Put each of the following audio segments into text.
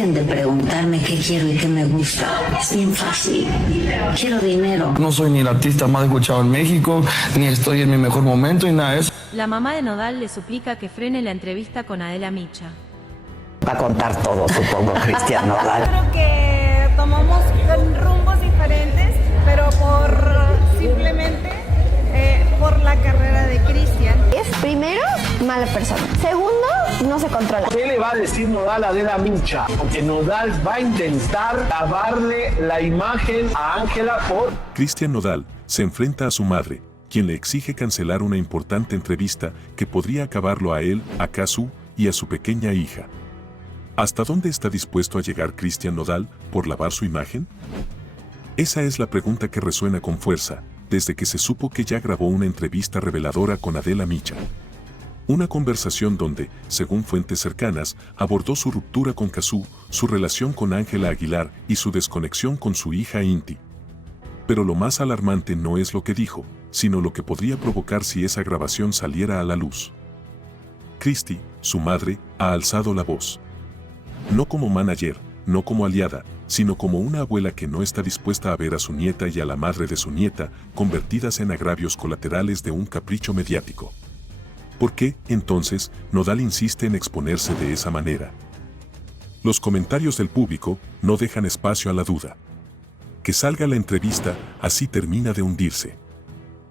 Dejen de preguntarme qué quiero y qué me gusta. Es bien fácil. Quiero dinero. No soy ni el artista más escuchado en México, ni estoy en mi mejor momento y nada de eso. La mamá de Nodal le suplica que frene la entrevista con Adela Micha. Va a contar todo, supongo, Cristian Nodal. Creo que tomamos rumbos diferentes, pero simplemente por la carrera de Cristian. Es primero, mala persona. Segundo, no se controla. ¿Qué le va a decir Nodal a Adela Micha? Porque Nodal va a intentar lavarle la imagen a Ángela por... Cristian Nodal se enfrenta a su madre, quien le exige cancelar una importante entrevista que podría acabarlo a él, a Cazzu y a su pequeña hija. ¿Hasta dónde está dispuesto a llegar Cristian Nodal por lavar su imagen? Esa es la pregunta que resuena con fuerza, desde que se supo que ya grabó una entrevista reveladora con Adela Micha. Una conversación donde, según fuentes cercanas, abordó su ruptura con Cazzu, su relación con Ángela Aguilar y su desconexión con su hija Inti. Pero lo más alarmante no es lo que dijo, sino lo que podría provocar si esa grabación saliera a la luz. Cristi, su madre, ha alzado la voz. No como manager, no como aliada, sino como una abuela que no está dispuesta a ver a su nieta y a la madre de su nieta convertidas en agravios colaterales de un capricho mediático. ¿Por qué, entonces, Nodal insiste en exponerse de esa manera? Los comentarios del público no dejan espacio a la duda. Que salga la entrevista, así termina de hundirse.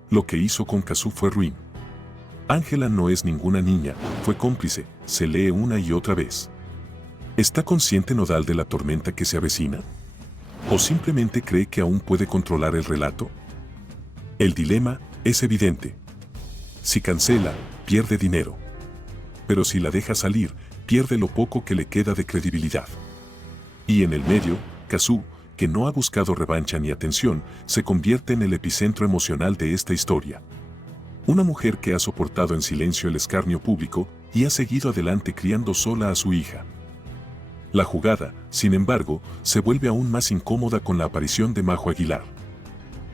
Lo que hizo con Cazzu fue ruin. Ángela no es ninguna niña, fue cómplice, se lee una y otra vez. ¿Está consciente Nodal de la tormenta que se avecina? ¿O simplemente cree que aún puede controlar el relato? El dilema es evidente. Si cancela, pierde dinero. Pero si la deja salir, pierde lo poco que le queda de credibilidad. Y en el medio, Cazzu, que no ha buscado revancha ni atención, se convierte en el epicentro emocional de esta historia. Una mujer que ha soportado en silencio el escarnio público y ha seguido adelante criando sola a su hija. La jugada, sin embargo, se vuelve aún más incómoda con la aparición de Majo Aguilar.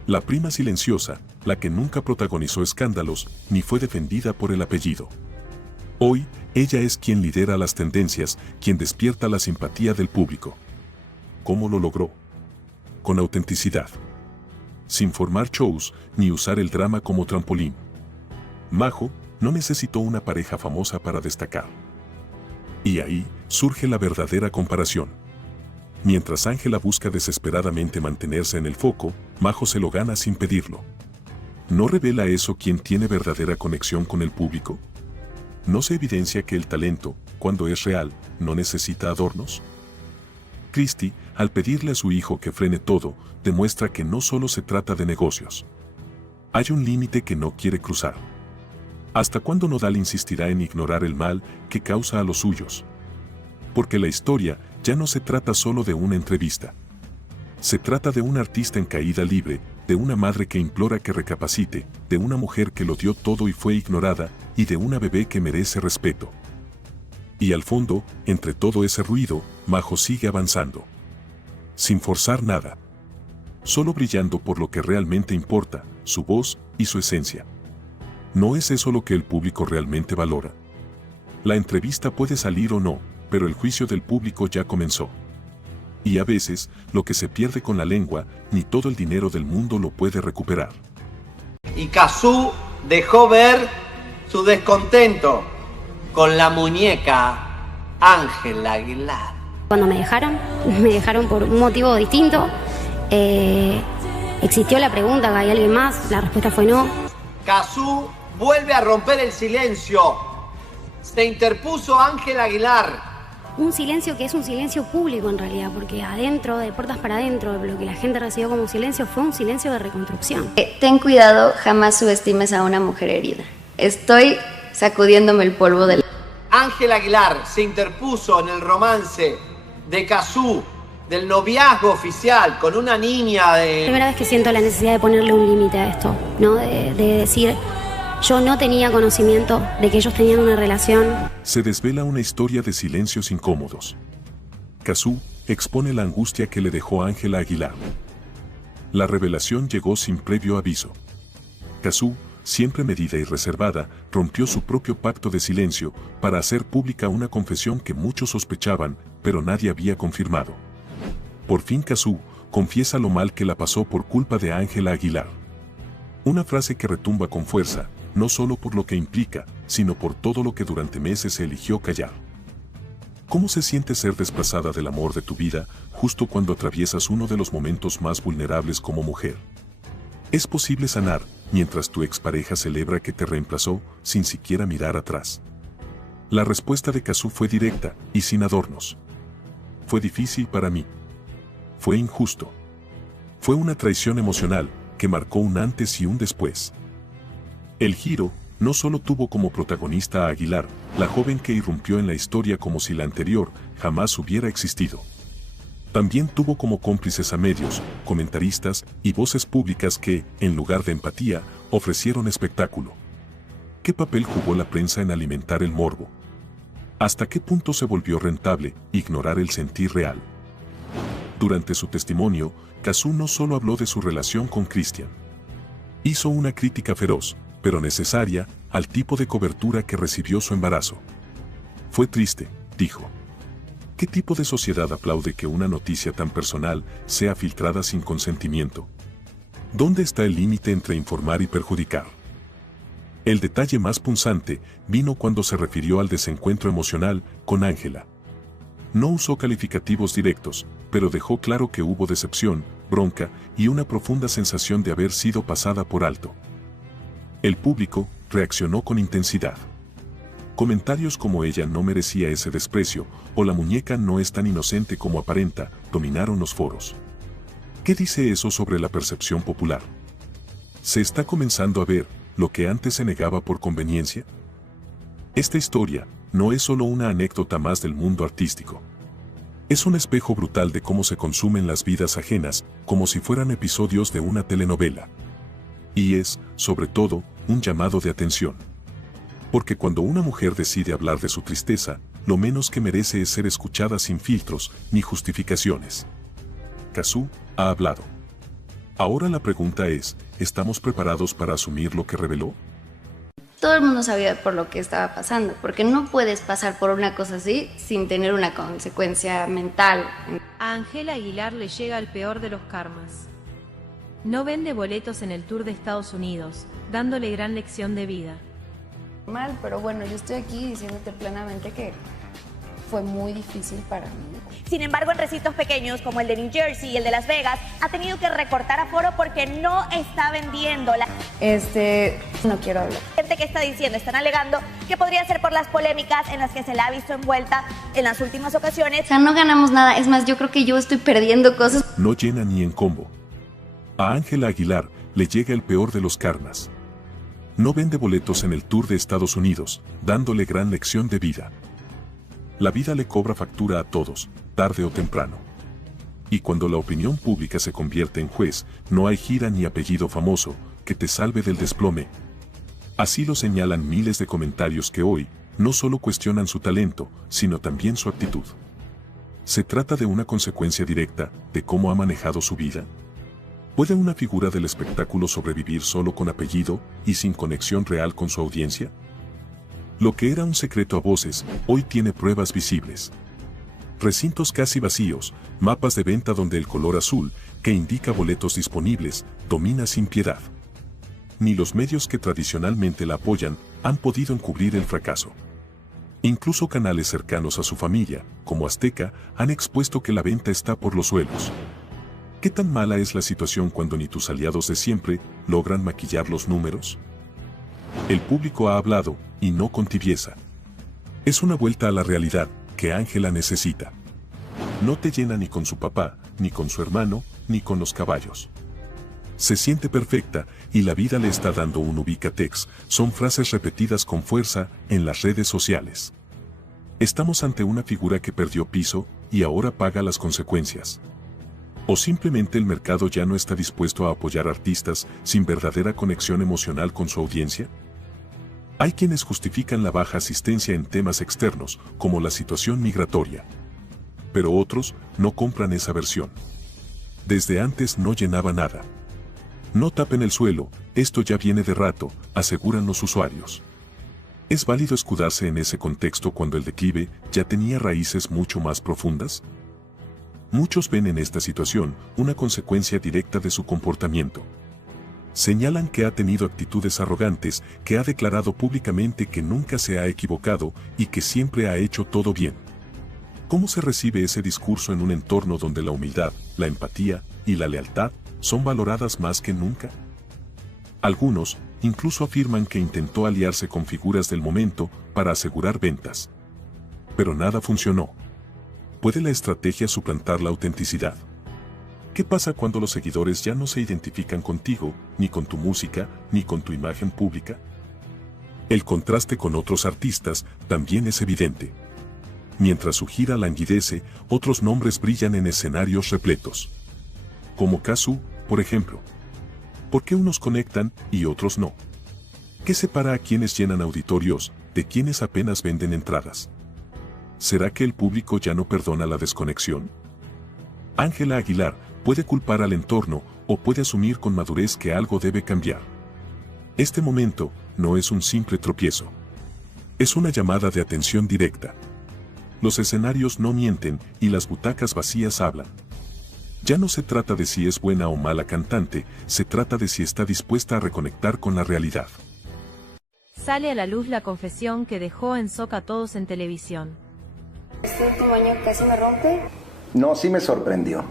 La prima silenciosa, la que nunca protagonizó escándalos, ni fue defendida por el apellido. Hoy, ella es quien lidera las tendencias, quien despierta la simpatía del público. ¿Cómo lo logró? Con autenticidad. Sin formar shows, ni usar el drama como trampolín. Majo no necesitó una pareja famosa para destacar. Y ahí surge la verdadera comparación. Mientras Ángela busca desesperadamente mantenerse en el foco, Majo se lo gana sin pedirlo. ¿No revela eso quien tiene verdadera conexión con el público? ¿No se evidencia que el talento, cuando es real, no necesita adornos? Cristi, al pedirle a su hijo que frene todo, demuestra que no solo se trata de negocios. Hay un límite que no quiere cruzar. ¿Hasta cuándo Nodal insistirá en ignorar el mal que causa a los suyos? Porque la historia ya no se trata solo de una entrevista. Se trata de un artista en caída libre, de una madre que implora que recapacite, de una mujer que lo dio todo y fue ignorada, y de una bebé que merece respeto. Y al fondo, entre todo ese ruido, Majo sigue avanzando. Sin forzar nada. Solo brillando por lo que realmente importa, su voz y su esencia. ¿No es eso lo que el público realmente valora? La entrevista puede salir o no, pero el juicio del público ya comenzó. Y a veces, lo que se pierde con la lengua, ni todo el dinero del mundo lo puede recuperar. Y Cazzu dejó ver su descontento con la muñeca Ángela Aguilar. Cuando me dejaron por un motivo distinto. Existió la pregunta, ¿hay alguien más? La respuesta fue no. Cazzu vuelve a romper el silencio. Se interpuso Ángela Aguilar. Un silencio que es un silencio público en realidad, porque adentro, de puertas para adentro, lo que la gente recibió como silencio fue un silencio de reconstrucción. Ten cuidado, jamás subestimes a una mujer herida. Estoy sacudiéndome el polvo del... Ángela Aguilar se interpuso en el romance de Cazzu, del noviazgo oficial con una niña de... Primera vez que siento la necesidad de ponerle un límite a esto, ¿no? De decir, yo no tenía conocimiento de que ellos tenían una relación. Se desvela una historia de silencios incómodos. Cazzu expone la angustia que le dejó Ángela Aguilar. La revelación llegó sin previo aviso. Cazzu, siempre medida y reservada, rompió su propio pacto de silencio para hacer pública una confesión que muchos sospechaban, pero nadie había confirmado. Por fin Cazzu confiesa lo mal que la pasó por culpa de Adela Aguilar. Una frase que retumba con fuerza, no solo por lo que implica, sino por todo lo que durante meses se eligió callar. ¿Cómo se siente ser desplazada del amor de tu vida justo cuando atraviesas uno de los momentos más vulnerables como mujer? ¿Es posible sanar mientras tu expareja celebra que te reemplazó sin siquiera mirar atrás? La respuesta de Cazzu fue directa y sin adornos. Fue difícil para mí. Fue injusto. Fue una traición emocional que marcó un antes y un después. El giro no solo tuvo como protagonista a Aguilar, la joven que irrumpió en la historia como si la anterior jamás hubiera existido. También tuvo como cómplices a medios, comentaristas y voces públicas que, en lugar de empatía, ofrecieron espectáculo. ¿Qué papel jugó la prensa en alimentar el morbo? ¿Hasta qué punto se volvió rentable ignorar el sentir real? Durante su testimonio, Cazzu no solo habló de su relación con Cristian. Hizo una crítica feroz, pero necesaria, al tipo de cobertura que recibió su embarazo. Fue triste, dijo. ¿Qué tipo de sociedad aplaude que una noticia tan personal sea filtrada sin consentimiento? ¿Dónde está el límite entre informar y perjudicar? El detalle más punzante vino cuando se refirió al desencuentro emocional con Ángela. No usó calificativos directos, pero dejó claro que hubo decepción, bronca y una profunda sensación de haber sido pasada por alto. El público reaccionó con intensidad. Comentarios como ella no merecía ese desprecio o la muñeca no es tan inocente como aparenta dominaron los foros. ¿Qué dice eso sobre la percepción popular? ¿Se está comenzando a ver lo que antes se negaba por conveniencia? Esta historia no es solo una anécdota más del mundo artístico. Es un espejo brutal de cómo se consumen las vidas ajenas, como si fueran episodios de una telenovela. Y es, sobre todo, un llamado de atención. Porque cuando una mujer decide hablar de su tristeza, lo menos que merece es ser escuchada sin filtros ni justificaciones. Cazzu ha hablado. Ahora la pregunta es, ¿estamos preparados para asumir lo que reveló? Todo el mundo sabía por lo que estaba pasando, porque no puedes pasar por una cosa así sin tener una consecuencia mental. A Adela Aguilar le llega el peor de los karmas. No vende boletos en el tour de Estados Unidos, dándole gran lección de vida. Mal, pero bueno, yo estoy aquí diciéndote plenamente que fue muy difícil para mí. Sin embargo, en recintos pequeños como el de New Jersey y el de Las Vegas, ha tenido que recortar aforo porque no está vendiendo. No quiero hablar. Gente que está diciendo, están alegando que podría ser por las polémicas en las que se la ha visto envuelta en las últimas ocasiones. O sea, no ganamos nada, es más, yo creo que yo estoy perdiendo cosas. No llena ni en combo. A Adela Aguilar le llega el peor de los karmas. No vende boletos en el tour de Estados Unidos, dándole gran lección de vida. La vida le cobra factura a todos, tarde o temprano. Y cuando la opinión pública se convierte en juez, no hay gira ni apellido famoso que te salve del desplome. Así lo señalan miles de comentarios que hoy no solo cuestionan su talento, sino también su actitud. ¿Se trata de una consecuencia directa de cómo ha manejado su vida? ¿Puede una figura del espectáculo sobrevivir solo con apellido y sin conexión real con su audiencia? Lo que era un secreto a voces, hoy tiene pruebas visibles. Recintos casi vacíos, mapas de venta donde el color azul, que indica boletos disponibles, domina sin piedad. Ni los medios que tradicionalmente la apoyan han podido encubrir el fracaso. Incluso canales cercanos a su familia, como Azteca, han expuesto que la venta está por los suelos. ¿Qué tan mala es la situación cuando ni tus aliados de siempre logran maquillar los números? El público ha hablado, y no con tibieza. Es una vuelta a la realidad que Ángela necesita. No te llena ni con su papá, ni con su hermano, ni con los caballos. Se siente perfecta, y la vida le está dando un ubicatex, son frases repetidas con fuerza en las redes sociales. Estamos ante una figura que perdió piso, y ahora paga las consecuencias. O simplemente el mercado ya no está dispuesto a apoyar artistas sin verdadera conexión emocional con su audiencia. Hay quienes justifican la baja asistencia en temas externos, como la situación migratoria. Pero otros no compran esa versión. Desde antes no llenaba nada. No tapen el suelo, esto ya viene de rato, aseguran los usuarios. ¿Es válido escudarse en ese contexto cuando el declive ya tenía raíces mucho más profundas? Muchos ven en esta situación una consecuencia directa de su comportamiento. Señalan que ha tenido actitudes arrogantes, que ha declarado públicamente que nunca se ha equivocado y que siempre ha hecho todo bien. ¿Cómo se recibe ese discurso en un entorno donde la humildad, la empatía y la lealtad son valoradas más que nunca? Algunos incluso afirman que intentó aliarse con figuras del momento para asegurar ventas. Pero nada funcionó. ¿Puede la estrategia suplantar la autenticidad? ¿Qué pasa cuando los seguidores ya no se identifican contigo, ni con tu música, ni con tu imagen pública? El contraste con otros artistas también es evidente. Mientras su gira languidece, otros nombres brillan en escenarios repletos. Como Cazzu, por ejemplo. ¿Por qué unos conectan y otros no? ¿Qué separa a quienes llenan auditorios de quienes apenas venden entradas? ¿Será que el público ya no perdona la desconexión? Adela Aguilar puede culpar al entorno o puede asumir con madurez que algo debe cambiar. Este momento no es un simple tropiezo. Es una llamada de atención directa. Los escenarios no mienten y las butacas vacías hablan. Ya no se trata de si es buena o mala cantante, se trata de si está dispuesta a reconectar con la realidad. Sale a la luz la confesión que dejó en shock a todos en televisión. ¿Este último año casi me rompe? No, sí me sorprendió.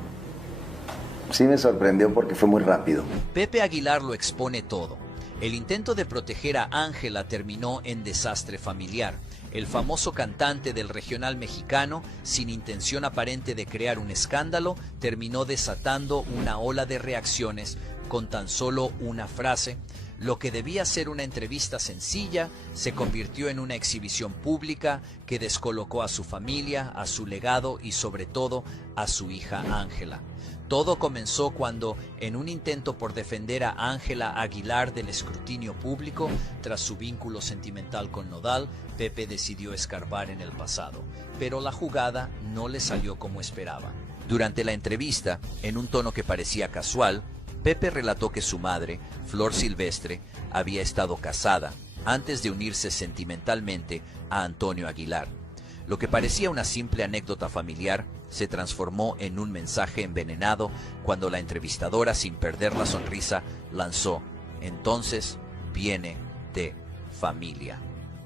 Sí me sorprendió porque fue muy rápido. Pepe Aguilar lo expone todo. El intento de proteger a Ángela terminó en desastre familiar. El famoso cantante del regional mexicano, sin intención aparente de crear un escándalo, terminó desatando una ola de reacciones con tan solo una frase. Lo que debía ser una entrevista sencilla se convirtió en una exhibición pública que descolocó a su familia, a su legado y sobre todo a su hija Ángela. Todo comenzó cuando, en un intento por defender a Ángela Aguilar del escrutinio público, tras su vínculo sentimental con Nodal, Pepe decidió escarbar en el pasado. Pero la jugada no le salió como esperaba. Durante la entrevista, en un tono que parecía casual, Pepe relató que su madre, Flor Silvestre, había estado casada antes de unirse sentimentalmente a Antonio Aguilar. Lo que parecía una simple anécdota familiar se transformó en un mensaje envenenado cuando la entrevistadora, sin perder la sonrisa, lanzó: entonces viene de familia.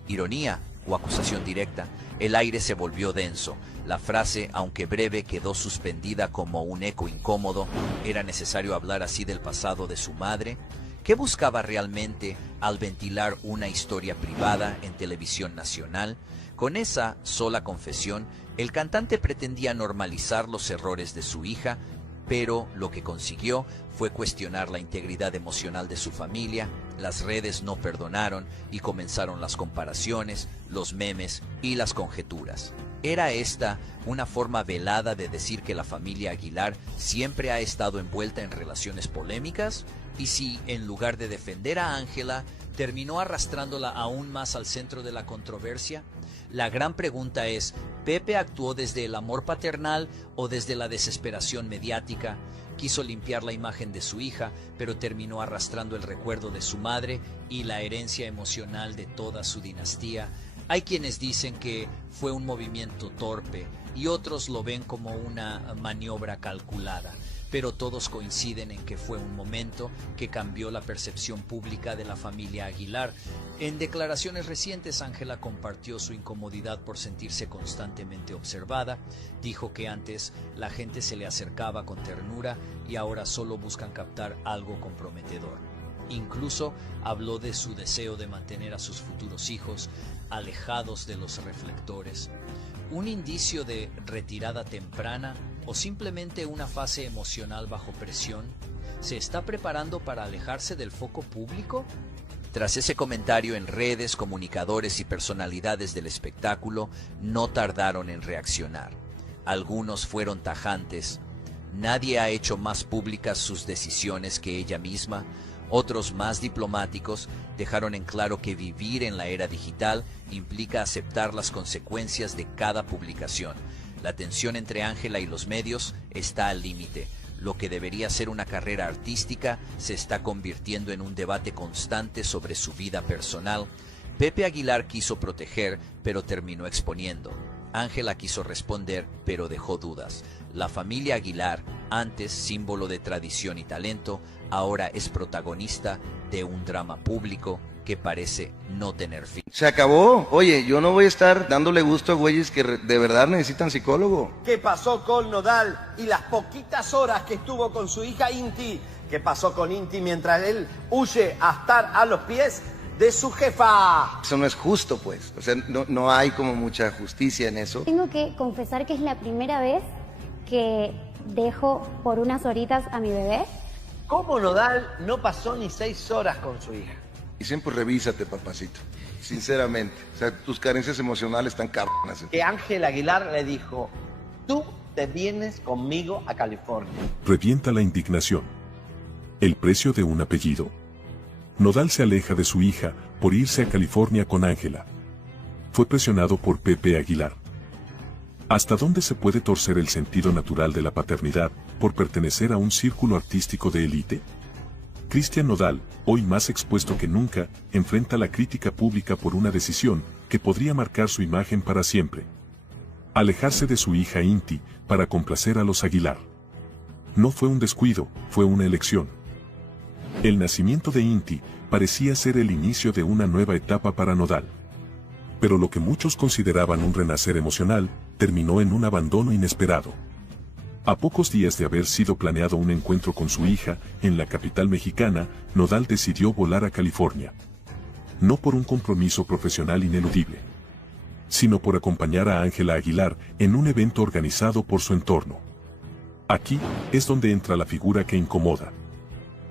Ironía o acusación directa, el aire se volvió denso. La frase, aunque breve, quedó suspendida como un eco incómodo. ¿Era necesario hablar así del pasado de su madre? ¿Qué buscaba realmente al ventilar una historia privada en televisión nacional? Con esa sola confesión, el cantante pretendía normalizar los errores de su hija, pero lo que consiguió fue cuestionar la integridad emocional de su familia. Las redes no perdonaron y comenzaron las comparaciones, los memes y las conjeturas. ¿Era esta una forma velada de decir que la familia Aguilar siempre ha estado envuelta en relaciones polémicas? ¿Y si, en lugar de defender a Ángela, terminó arrastrándola aún más al centro de la controversia? La gran pregunta es, ¿Pepe actuó desde el amor paternal o desde la desesperación mediática? Quiso limpiar la imagen de su hija, pero terminó arrastrando el recuerdo de su madre y la herencia emocional de toda su dinastía. Hay quienes dicen que fue un movimiento torpe y otros lo ven como una maniobra calculada, pero todos coinciden en que fue un momento que cambió la percepción pública de la familia Aguilar. En declaraciones recientes, Ángela compartió su incomodidad por sentirse constantemente observada. Dijo que antes la gente se le acercaba con ternura y ahora solo buscan captar algo comprometedor. Incluso habló de su deseo de mantener a sus futuros hijos alejados de los reflectores. ¿Un indicio de retirada temprana o simplemente una fase emocional bajo presión? ¿Se está preparando para alejarse del foco público? Tras ese comentario en redes, comunicadores y personalidades del espectáculo no tardaron en reaccionar. Algunos fueron tajantes. Nadie ha hecho más públicas sus decisiones que ella misma. Otros, más diplomáticos, dejaron en claro que vivir en la era digital implica aceptar las consecuencias de cada publicación. La tensión entre Ángela y los medios está al límite. Lo que debería ser una carrera artística se está convirtiendo en un debate constante sobre su vida personal. Pepe Aguilar quiso proteger, pero terminó exponiendo. Ángela quiso responder, pero dejó dudas. La familia Aguilar, antes símbolo de tradición y talento, ahora es protagonista de un drama público que parece no tener fin. Se acabó. Oye, yo no voy a estar dándole gusto a güeyes que de verdad necesitan psicólogo. ¿Qué pasó con Nodal y las poquitas horas que estuvo con su hija Inti? ¿Qué pasó con Inti mientras él huye a estar a los pies de su jefa? Eso no es justo, pues. O sea, no hay como mucha justicia en eso. Tengo que confesar que es la primera vez que dejo por unas horitas a mi bebé. ¿Cómo Nodal no pasó ni 6 horas con su hija? Dicen, pues revísate, papacito. Sinceramente. O sea, tus carencias emocionales están cabronas. Que Ángela Aguilar le dijo, tú te vienes conmigo a California. Revienta la indignación. El precio de un apellido. Nodal se aleja de su hija por irse a California con Ángela. Fue presionado por Pepe Aguilar. ¿Hasta dónde se puede torcer el sentido natural de la paternidad por pertenecer a un círculo artístico de élite? Cristian Nodal, hoy más expuesto que nunca, enfrenta la crítica pública por una decisión que podría marcar su imagen para siempre. Alejarse de su hija Inti para complacer a los Aguilar. No fue un descuido, fue una elección. El nacimiento de Inti parecía ser el inicio de una nueva etapa para Nodal. Pero lo que muchos consideraban un renacer emocional, terminó en un abandono inesperado. A pocos días de haber sido planeado un encuentro con su hija en la capital mexicana, Nodal decidió volar a California. No por un compromiso profesional ineludible, sino por acompañar a Ángela Aguilar en un evento organizado por su entorno. Aquí es donde entra la figura que incomoda.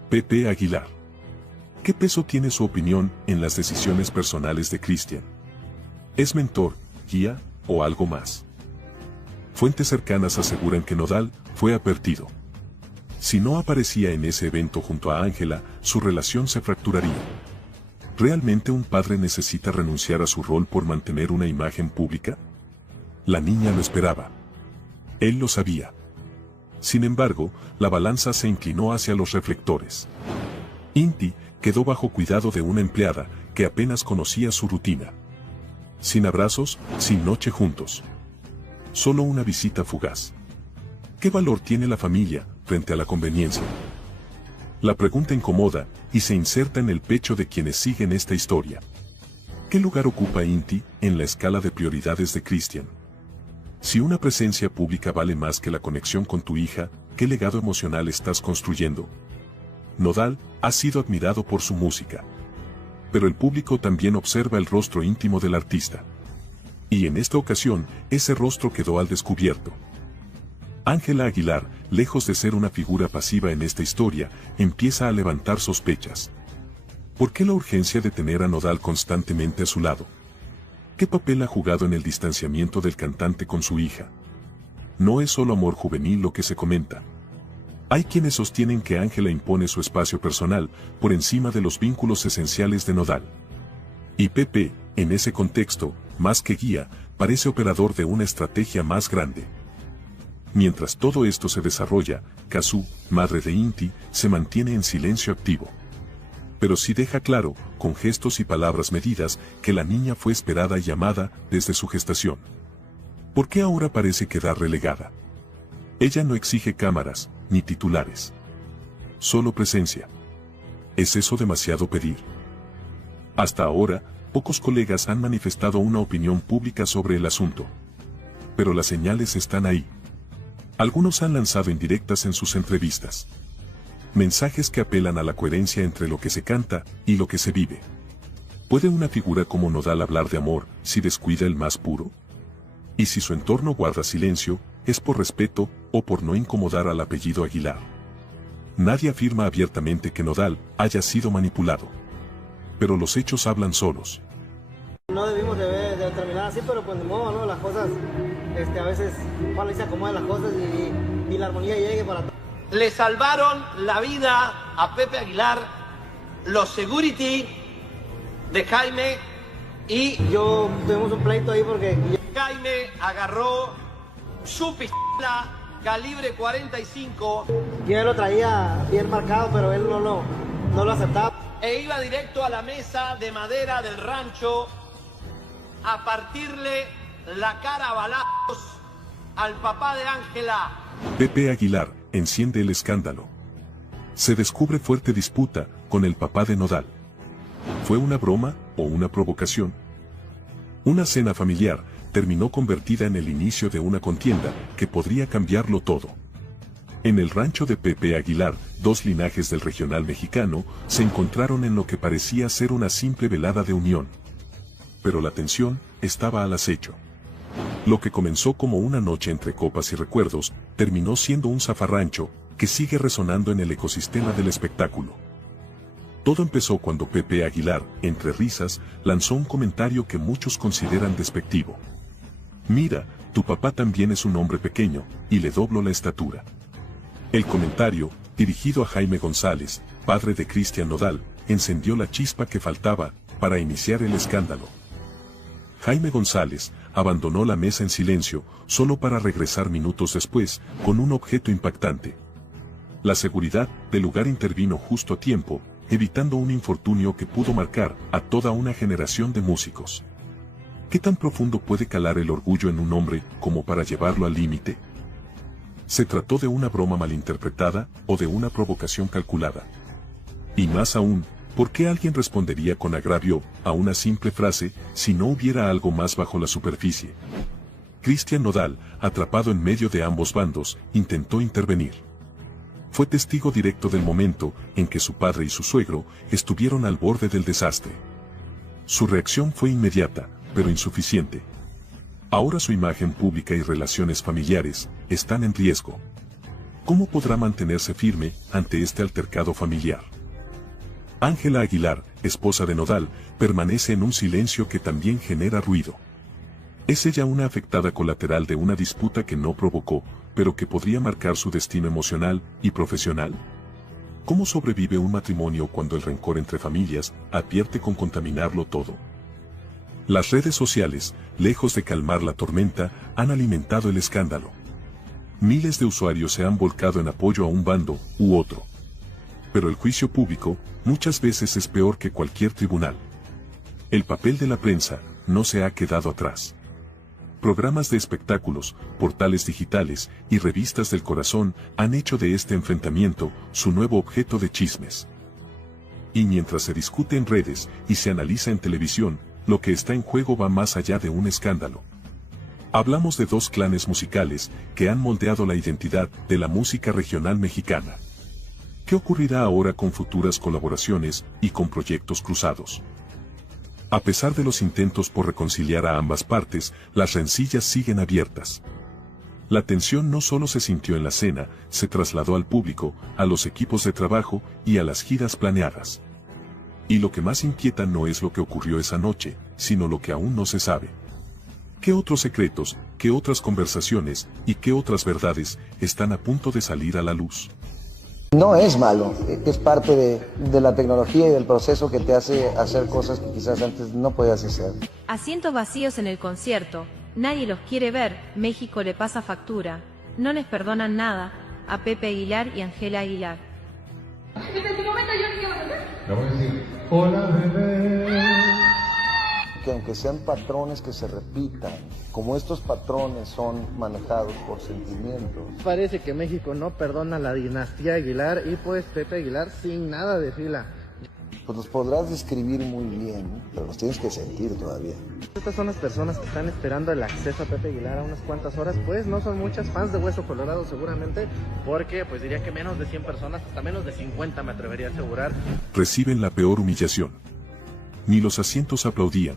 Pepe Aguilar. ¿Qué peso tiene su opinión en las decisiones personales de Cristian? ¿Es mentor, guía o algo más? Fuentes cercanas aseguran que Nodal fue advertido. Si no aparecía en ese evento junto a Ángela, su relación se fracturaría. ¿Realmente un padre necesita renunciar a su rol por mantener una imagen pública? La niña lo esperaba. Él lo sabía. Sin embargo, la balanza se inclinó hacia los reflectores. Inti quedó bajo cuidado de una empleada que apenas conocía su rutina. Sin abrazos, sin noche juntos. Solo una visita fugaz. ¿Qué valor tiene la familia frente a la conveniencia? La pregunta incomoda y se inserta en el pecho de quienes siguen esta historia. ¿Qué lugar ocupa Inti en la escala de prioridades de Cristian? Si una presencia pública vale más que la conexión con tu hija, ¿qué legado emocional estás construyendo? Nodal ha sido admirado por su música. Pero el público también observa el rostro íntimo del artista. Y en esta ocasión, ese rostro quedó al descubierto. Ángela Aguilar, lejos de ser una figura pasiva en esta historia, empieza a levantar sospechas. ¿Por qué la urgencia de tener a Nodal constantemente a su lado? ¿Qué papel ha jugado en el distanciamiento del cantante con su hija? No es solo amor juvenil lo que se comenta. Hay quienes sostienen que Ángela impone su espacio personal por encima de los vínculos esenciales de Nodal. Y Pepe, en ese contexto, más que guía, parece operador de una estrategia más grande. Mientras todo esto se desarrolla, Cazzu, madre de Inti, se mantiene en silencio activo. Pero sí deja claro, con gestos y palabras medidas, que la niña fue esperada y amada desde su gestación. ¿Por qué ahora parece quedar relegada? Ella no exige cámaras, ni titulares. Solo presencia. ¿Es eso demasiado pedir? Hasta ahora, pocos colegas han manifestado una opinión pública sobre el asunto. Pero las señales están ahí. Algunos han lanzado indirectas en sus entrevistas. Mensajes que apelan a la coherencia entre lo que se canta y lo que se vive. ¿Puede una figura como Nodal hablar de amor si descuida el más puro? Y si su entorno guarda silencio, ¿es por respeto o por no incomodar al apellido Aguilar? Nadie afirma abiertamente que Nodal haya sido manipulado. Pero los hechos hablan solos. No debimos de terminar así, pero pues de modo, ¿no? Las cosas, a veces, ojalá y se acomoden las cosas y la armonía llegue para todos. Le salvaron la vida a Pepe Aguilar, los security de Jaime y... Yo tuvimos un pleito ahí porque... Jaime agarró su pistola calibre 45. Yo lo traía bien marcado, pero él no lo aceptaba. e iba directo a la mesa de madera del rancho a partirle la cara a balazos al papá de Ángela. Pepe Aguilar enciende el escándalo. Se descubre fuerte disputa con el papá de Nodal. ¿Fue una broma o una provocación? Una cena familiar terminó convertida en el inicio de una contienda que podría cambiarlo todo. En el rancho de Pepe Aguilar, dos linajes del regional mexicano se encontraron en lo que parecía ser una simple velada de unión. Pero la tensión estaba al acecho. Lo que comenzó como una noche entre copas y recuerdos, terminó siendo un zafarrancho que sigue resonando en el ecosistema del espectáculo. Todo empezó cuando Pepe Aguilar, entre risas, lanzó un comentario que muchos consideran despectivo. Mira, tu papá también es un hombre pequeño, y le doblo la estatura. El comentario, dirigido a Jaime González, padre de Cristian Nodal, encendió la chispa que faltaba para iniciar el escándalo. Jaime González abandonó la mesa en silencio, solo para regresar minutos después, con un objeto impactante. La seguridad del lugar intervino justo a tiempo, evitando un infortunio que pudo marcar a toda una generación de músicos. ¿Qué tan profundo puede calar el orgullo en un hombre como para llevarlo al límite? ¿Se trató de una broma malinterpretada o de una provocación calculada? Y más aún, ¿por qué alguien respondería con agravio a una simple frase si no hubiera algo más bajo la superficie? Cristian Nodal, atrapado en medio de ambos bandos, intentó intervenir. Fue testigo directo del momento en que su padre y su suegro estuvieron al borde del desastre. Su reacción fue inmediata, pero insuficiente. Ahora su imagen pública y relaciones familiares están en riesgo. ¿Cómo podrá mantenerse firme ante este altercado familiar? Ángela Aguilar, esposa de Nodal, permanece en un silencio que también genera ruido. ¿Es ella una afectada colateral de una disputa que no provocó, pero que podría marcar su destino emocional y profesional? ¿Cómo sobrevive un matrimonio cuando el rencor entre familias advierte con contaminarlo todo? Las redes sociales, lejos de calmar la tormenta, han alimentado el escándalo. Miles de usuarios se han volcado en apoyo a un bando u otro. Pero el juicio público muchas veces es peor que cualquier tribunal. El papel de la prensa no se ha quedado atrás. Programas de espectáculos, portales digitales y revistas del corazón han hecho de este enfrentamiento su nuevo objeto de chismes. Y mientras se discute en redes y se analiza en televisión, lo que está en juego va más allá de un escándalo. Hablamos de dos clanes musicales que han moldeado la identidad de la música regional mexicana. ¿Qué ocurrirá ahora con futuras colaboraciones y con proyectos cruzados? A pesar de los intentos por reconciliar a ambas partes, las rencillas siguen abiertas. La tensión no solo se sintió en la cena, se trasladó al público, a los equipos de trabajo y a las giras planeadas. Y lo que más inquieta no es lo que ocurrió esa noche, sino lo que aún no se sabe. ¿Qué otros secretos, qué otras conversaciones y qué otras verdades están a punto de salir a la luz? No es malo, es parte de la tecnología y del proceso que te hace hacer cosas que quizás antes no podías hacer. Asientos vacíos en el concierto, nadie los quiere ver, México le pasa factura, no les perdonan nada, a Pepe Aguilar y Ángela Aguilar. Desde ese momento yo ¿qué vas a hacer? Le voy a decir, hola bebé. Que aunque sean patrones que se repitan, como estos patrones son manejados por sentimientos. Parece que México no perdona a la dinastía Aguilar y pues Pepe Aguilar sin nada de fila. Pues los podrás describir muy bien, pero los tienes que sentir todavía. Estas son las personas que están esperando el acceso a Pepe Aguilar a unas cuantas horas, pues no son muchas fans de Hueso Colorado seguramente, porque pues diría que menos de 100 personas, hasta menos de 50 me atrevería a asegurar. Reciben la peor humillación. Ni los asientos aplaudían.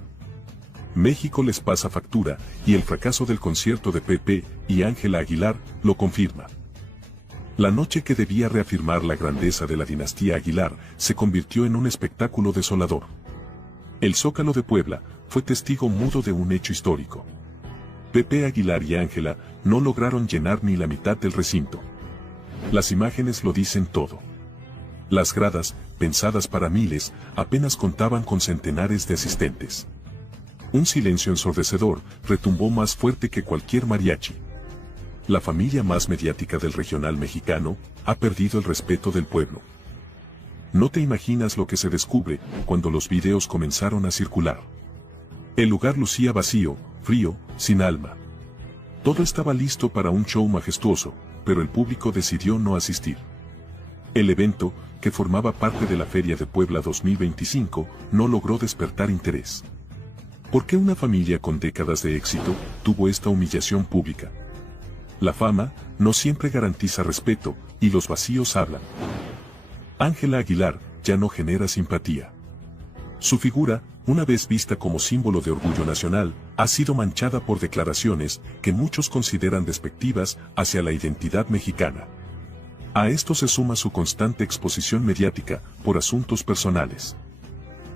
México les pasa factura, y el fracaso del concierto de Pepe y Ángela Aguilar lo confirma. La noche que debía reafirmar la grandeza de la dinastía Aguilar se convirtió en un espectáculo desolador. El Zócalo de Puebla fue testigo mudo de un hecho histórico. Pepe Aguilar y Ángela no lograron llenar ni la mitad del recinto. Las imágenes lo dicen todo. Las gradas, pensadas para miles, apenas contaban con centenares de asistentes. Un silencio ensordecedor retumbó más fuerte que cualquier mariachi. La familia más mediática del regional mexicano ha perdido el respeto del pueblo. No te imaginas lo que se descubre cuando los videos comenzaron a circular. El lugar lucía vacío, frío, sin alma. Todo estaba listo para un show majestuoso, pero el público decidió no asistir. El evento, que formaba parte de la Feria de Puebla 2025, no logró despertar interés. ¿Por qué una familia con décadas de éxito tuvo esta humillación pública? La fama no siempre garantiza respeto, y los vacíos hablan. Ángela Aguilar ya no genera simpatía. Su figura, una vez vista como símbolo de orgullo nacional, ha sido manchada por declaraciones que muchos consideran despectivas hacia la identidad mexicana. A esto se suma su constante exposición mediática por asuntos personales.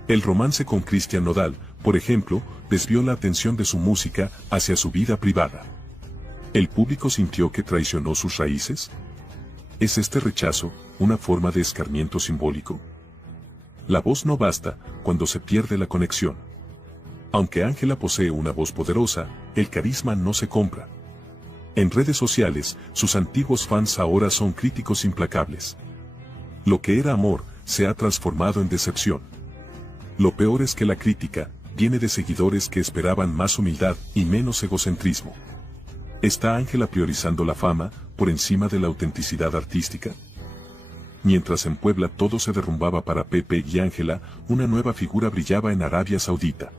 El romance con Cristian Nodal, por ejemplo, desvió la atención de su música hacia su vida privada. ¿El público sintió que traicionó sus raíces? ¿Es este rechazo una forma de escarmiento simbólico? La voz no basta cuando se pierde la conexión. Aunque Ángela posee una voz poderosa, el carisma no se compra. En redes sociales, sus antiguos fans ahora son críticos implacables. Lo que era amor se ha transformado en decepción. Lo peor es que la crítica viene de seguidores que esperaban más humildad y menos egocentrismo. ¿Está Ángela priorizando la fama por encima de la autenticidad artística? Mientras en Puebla todo se derrumbaba para Pepe y Ángela, una nueva figura brillaba en Arabia Saudita.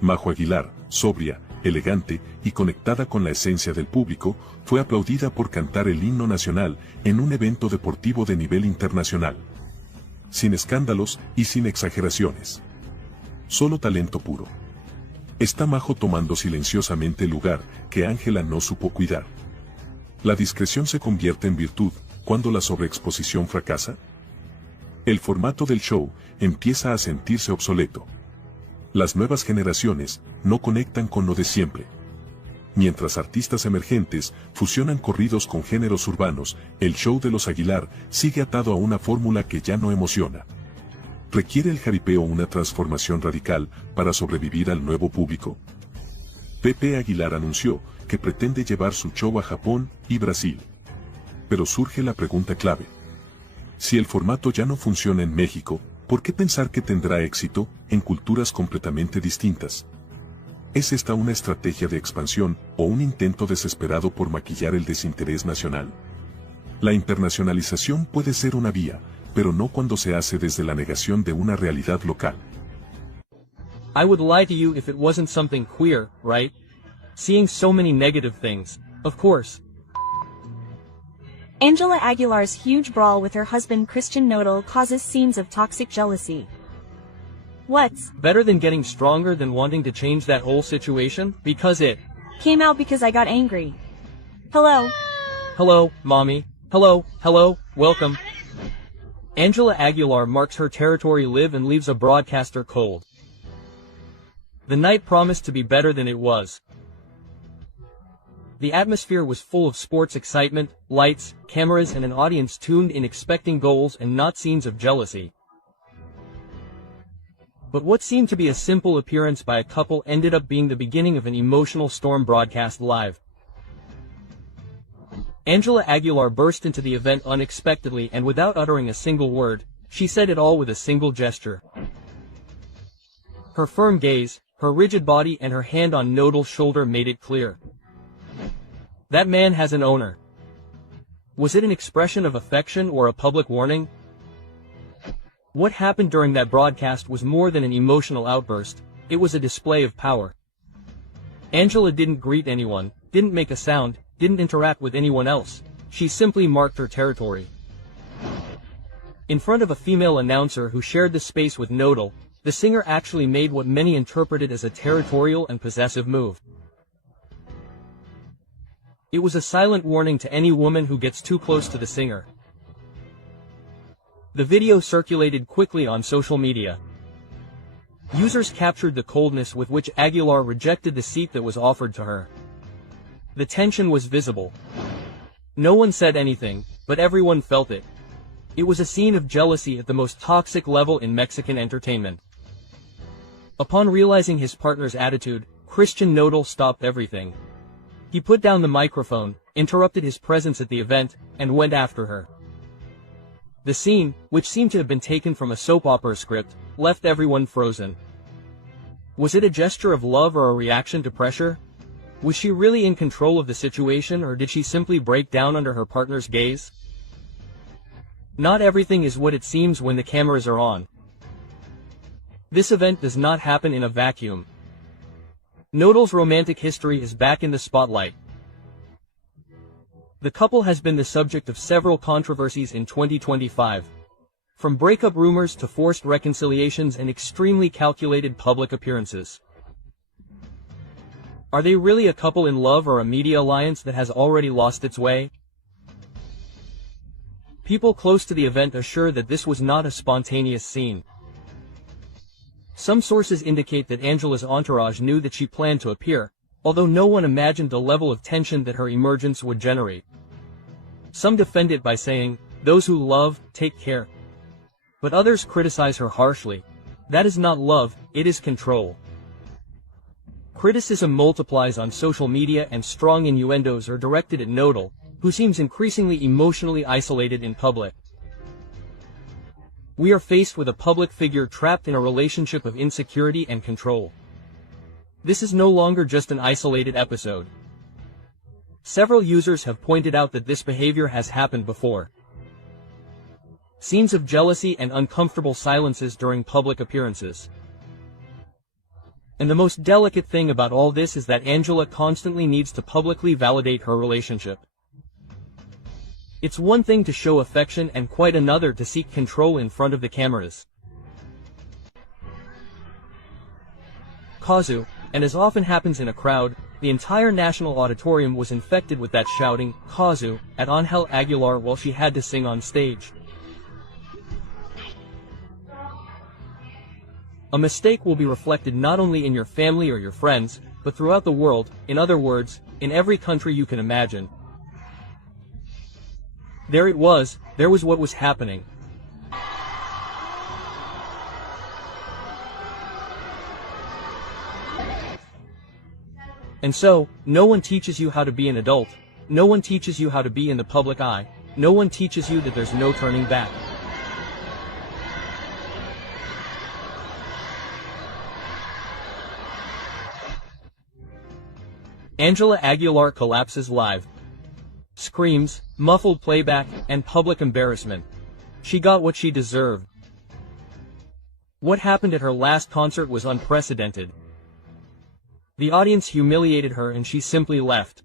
Majo Aguilar, sobria, elegante y conectada con la esencia del público, fue aplaudida por cantar el himno nacional en un evento deportivo de nivel internacional. Sin escándalos y sin exageraciones. Solo talento puro. Está Majo tomando silenciosamente el lugar que Ángela no supo cuidar. ¿La discreción se convierte en virtud cuando la sobreexposición fracasa? El formato del show empieza a sentirse obsoleto. Las nuevas generaciones no conectan con lo de siempre. Mientras artistas emergentes fusionan corridos con géneros urbanos, el show de los Aguilar sigue atado a una fórmula que ya no emociona. ¿Requiere el jaripeo una transformación radical para sobrevivir al nuevo público? Pepe Aguilar anunció que pretende llevar su show a Japón y Brasil. Pero surge la pregunta clave. Si el formato ya no funciona en México, ¿por qué pensar que tendrá éxito en culturas completamente distintas? ¿Es esta una estrategia de expansión o un intento desesperado por maquillar el desinterés nacional? La internacionalización puede ser una vía, pero no cuando se hace desde la negación de una realidad local. I would lie to you if it wasn't something queer, right? Seeing so many negative things, of course. Angela Aguilar's huge brawl with her husband Christian Nodal causes scenes of toxic jealousy. What's better than getting stronger than wanting to change that whole situation? Because it came out because I got angry. Hello. Hello, mommy. Hello, welcome. Angela Aguilar marks her territory live and leaves a broadcaster cold. The night promised to be better than it was. The atmosphere was full of sports excitement, lights, cameras and an audience tuned in expecting goals and not scenes of jealousy. But what seemed to be a simple appearance by a couple ended up being the beginning of an emotional storm broadcast live. Angela Aguilar burst into the event unexpectedly and without uttering a single word, she said it all with a single gesture. Her firm gaze, her rigid body and her hand on Nodal's shoulder made it clear. That man has an owner. Was it an expression of affection or a public warning? What happened during that broadcast was more than an emotional outburst, it was a display of power. Angela didn't greet anyone, didn't make a sound, didn't interact with anyone else. She simply marked her territory. In front of a female announcer who shared the space with Nodal, the singer actually made what many interpreted as a territorial and possessive move. It was a silent warning to any woman who gets too close to the singer. The video circulated quickly on social media. Users captured the coldness with which Aguilar rejected the seat that was offered to her. The tension was visible. No one said anything, but everyone felt it. It was a scene of jealousy at the most toxic level in Mexican entertainment. Upon realizing his partner's attitude, Christian Nodal stopped everything. He put down the microphone, interrupted his presence at the event, and went after her. The scene, which seemed to have been taken from a soap opera script, left everyone frozen. Was it a gesture of love or a reaction to pressure? Was she really in control of the situation, or did she simply break down under her partner's gaze? Not everything is what it seems when the cameras are on. This event does not happen in a vacuum. Nodal's romantic history is back in the spotlight. The couple has been the subject of several controversies in 2025. From breakup rumors to forced reconciliations and extremely calculated public appearances. Are they really a couple in love or a media alliance that has already lost its way? People close to the event assure that this was not a spontaneous scene. Some sources indicate that Angela's entourage knew that she planned to appear, although no one imagined the level of tension that her emergence would generate. Some defend it by saying, "Those who love, take care." But others criticize her harshly. That is not love, it is control. Criticism multiplies on social media and strong innuendos are directed at Nodal, who seems increasingly emotionally isolated in public. We are faced with a public figure trapped in a relationship of insecurity and control. This is no longer just an isolated episode. Several users have pointed out that this behavior has happened before. Scenes of jealousy and uncomfortable silences during public appearances. And the most delicate thing about all this is that Angela constantly needs to publicly validate her relationship. It's one thing to show affection and quite another to seek control in front of the cameras. Cazzu, and as often happens in a crowd, the entire national auditorium was infected with that shouting, "Cazzu," at Adela Aguilar while she had to sing on stage. A mistake will be reflected not only in your family or your friends, but throughout the world, in other words, in every country you can imagine. There was what was happening. And so, no one teaches you how to be an adult, no one teaches you how to be in the public eye, no one teaches you that there's no turning back. Adela Aguilar collapses live. Screams, muffled playback, and public embarrassment. She got what she deserved. What happened at her last concert was unprecedented. The audience humiliated her and she simply left.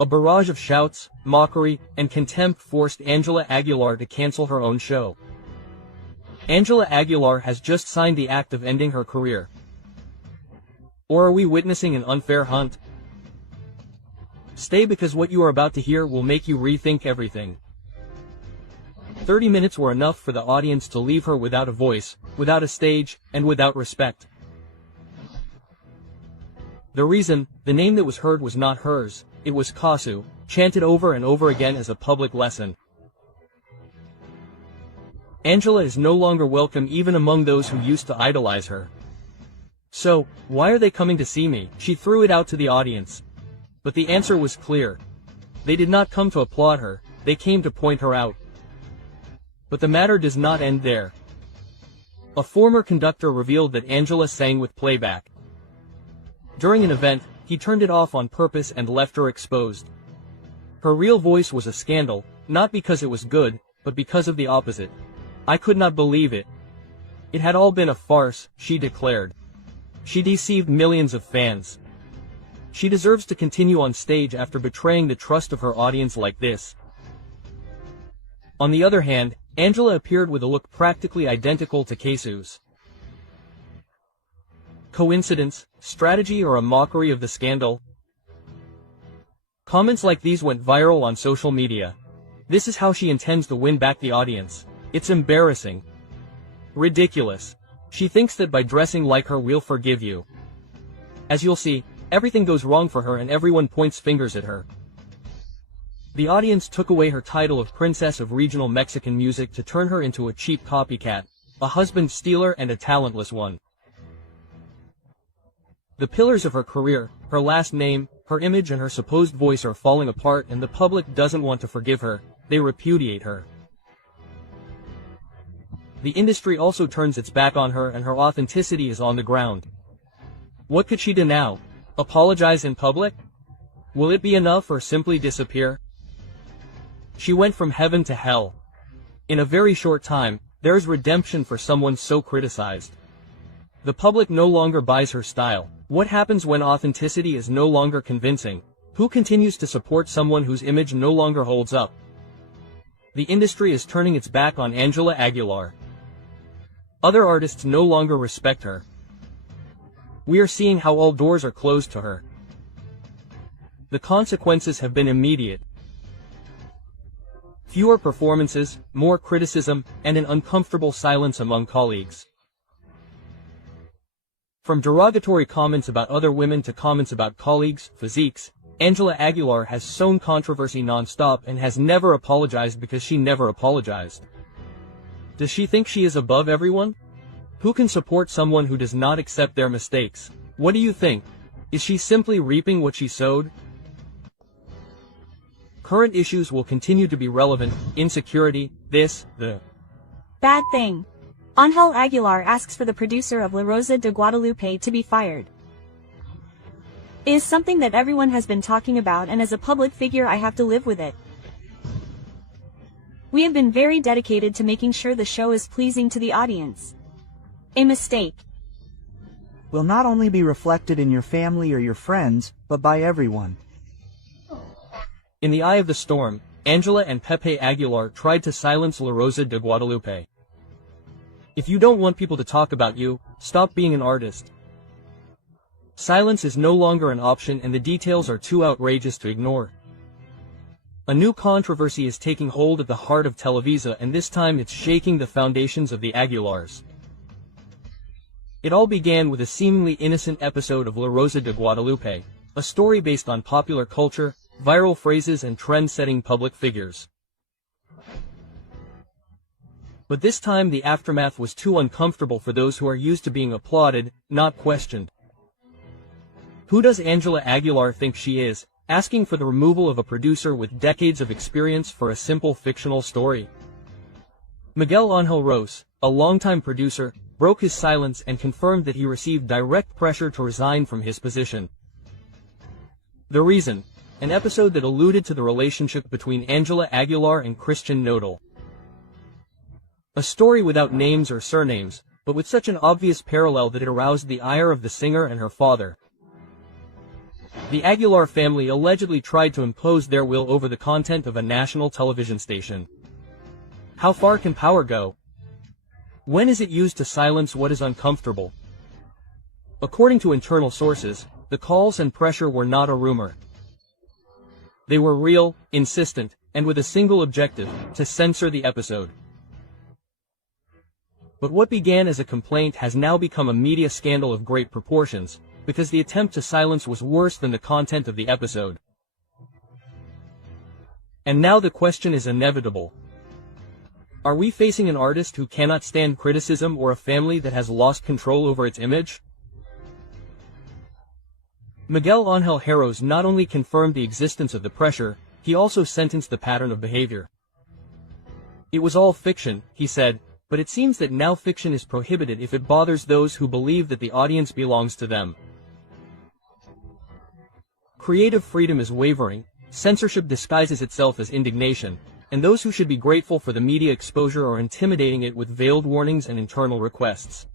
A barrage of shouts, mockery, and contempt forced Adela Aguilar to cancel her own show. Adela Aguilar has just signed the act of ending her career. Or are we witnessing an unfair hunt? Stay, because what you are about to hear will make you rethink everything. 30 minutes were enough for the audience to leave her without a voice, without a stage, and without respect. The reason, the name that was heard was not hers, it was Cazzu, chanted over and over again as a public lesson. Angela is no longer welcome even among those who used to idolize her. So, why are they coming to see me? She threw it out to the audience. But the answer was clear. They did not come to applaud her, they came to point her out. But the matter does not end there. A former conductor revealed that Angela sang with playback. During an event, he turned it off on purpose and left her exposed. Her real voice was a scandal, not because it was good, but because of the opposite. I could not believe it. It had all been a farce, she declared. She deceived millions of fans. She deserves to continue on stage after betraying the trust of her audience like this. On the other hand, Angela appeared with a look practically identical to Cazzu's. Coincidence, strategy, or a mockery of the scandal? Comments like these went viral on social media. This is how she intends to win back the audience. It's embarrassing. Ridiculous. She thinks that by dressing like her we'll forgive you. As you'll see, everything goes wrong for her and everyone points fingers at her. The audience took away her title of Princess of Regional Mexican Music to turn her into a cheap copycat, a husband stealer and a talentless one. The pillars of her career, her last name, her image and her supposed voice are falling apart, and the public doesn't want to forgive her, they repudiate her. the industry also turns its back on her and her authenticity is on the ground. What could she do now? Apologize in public? Will it be enough or simply disappear? She went from heaven to hell. In a very short time, there is redemption for someone so criticized. The public no longer buys her style. What happens when authenticity is no longer convincing? Who continues to support someone whose image no longer holds up? The industry is turning its back on Angela Aguilar. Other artists no longer respect her. We are seeing how all doors are closed to her. The consequences have been immediate. Fewer performances, more criticism, and an uncomfortable silence among colleagues. From derogatory comments about other women to comments about colleagues' physiques, Angela Aguilar has sown controversy non-stop and has never apologized because she never apologized. Does she think she is above everyone? Who can support someone who does not accept their mistakes? What do you think? Is she simply reaping what she sowed? Current issues will continue to be relevant: insecurity, this, the bad thing. Angel Aguilar asks for the producer of La Rosa de Guadalupe to be fired. It is something that everyone has been talking about, and as a public figure I have to live with it. We have been very dedicated to making sure the show is pleasing to the audience. A mistake will not only be reflected in your family or your friends, but by everyone. In the eye of the storm, Angela and Pepe Aguilar tried to silence La Rosa de Guadalupe. If you don't want people to talk about you, stop being an artist. Silence is no longer an option and the details are too outrageous to ignore. A new controversy is taking hold at the heart of Televisa, and this time it's shaking the foundations of the Aguilars. It all began with a seemingly innocent episode of La Rosa de Guadalupe, a story based on popular culture, viral phrases and trend-setting public figures. But this time the aftermath was too uncomfortable for those who are used to being applauded, not questioned. Who does Angela Aguilar think she is, asking for the removal of a producer with decades of experience for a simple fictional story? Miguel Angel Rose, a longtime producer, broke his silence and confirmed that he received direct pressure to resign from his position. The reason? An episode that alluded to the relationship between Angela Aguilar and Christian Nodal. A story without names or surnames, but with such an obvious parallel that it aroused the ire of the singer and her father. The Aguilar family allegedly tried to impose their will over the content of a national television station. How far can power go? When is it used to silence what is uncomfortable? According to internal sources, the calls and pressure were not a rumor. They were real, insistent, and with a single objective: to censor the episode. But what began as a complaint has now become a media scandal of great proportions, because the attempt to silence was worse than the content of the episode. And now the question is inevitable. Are we facing an artist who cannot stand criticism or a family that has lost control over its image? Miguel Angel Rose not only confirmed the existence of the pressure, he also sentenced the pattern of behavior. It was all fiction, he said, but it seems that now fiction is prohibited if it bothers those who believe that the audience belongs to them. Creative freedom is wavering, censorship disguises itself as indignation, and those who should be grateful for the media exposure are intimidating it with veiled warnings and internal requests.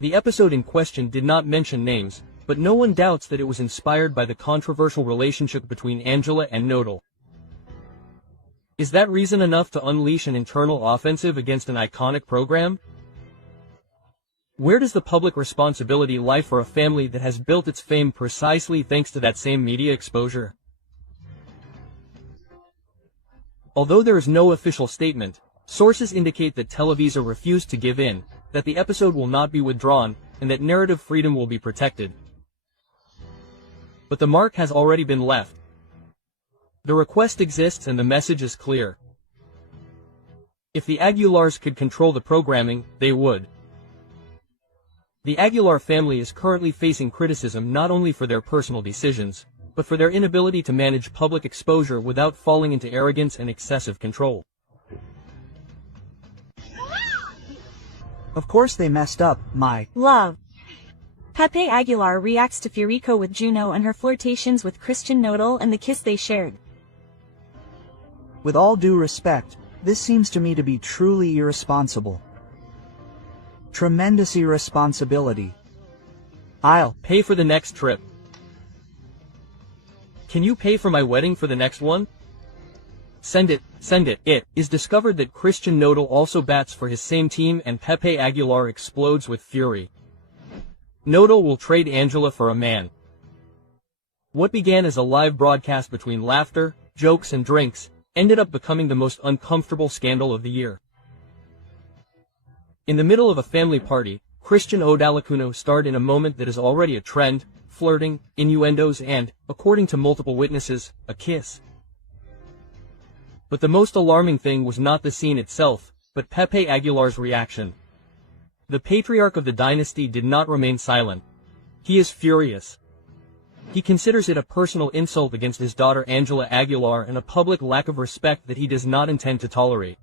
The episode in question did not mention names, but no one doubts that it was inspired by the controversial relationship between Angela and Nodal. Is that reason enough to unleash an internal offensive against an iconic program? Where does the public responsibility lie for a family that has built its fame precisely thanks to that same media exposure? Although there is no official statement, sources indicate that Televisa refused to give in, that the episode will not be withdrawn, and that narrative freedom will be protected. But the mark has already been left. The request exists and the message is clear. If the Aguilars could control the programming, they would. The Aguilar family is currently facing criticism not only for their personal decisions, but for their inability to manage public exposure without falling into arrogance and excessive control. Of course they messed up, my love. Pepe Aguilar reacts to Furico with Juno and her flirtations with Christian Nodal and the kiss they shared. With all due respect, this seems to me to be truly irresponsible. Tremendous irresponsibility. I'll pay for the next trip. Can you pay for my wedding for the next one? Send it, send it. It is discovered that Christian Nodal also bats for his same team and Pepe Aguilar explodes with fury. Nodal will trade Angela for a man. What began as a live broadcast between laughter, jokes and drinks, ended up becoming the most uncomfortable scandal of the year. In the middle of a family party, Christian Odalacuno starred in a moment that is already a trend, flirting, innuendos and, according to multiple witnesses, a kiss. But the most alarming thing was not the scene itself, but Pepe Aguilar's reaction. The patriarch of the dynasty did not remain silent. He is furious. He considers it a personal insult against his daughter Angela Aguilar and a public lack of respect that he does not intend to tolerate.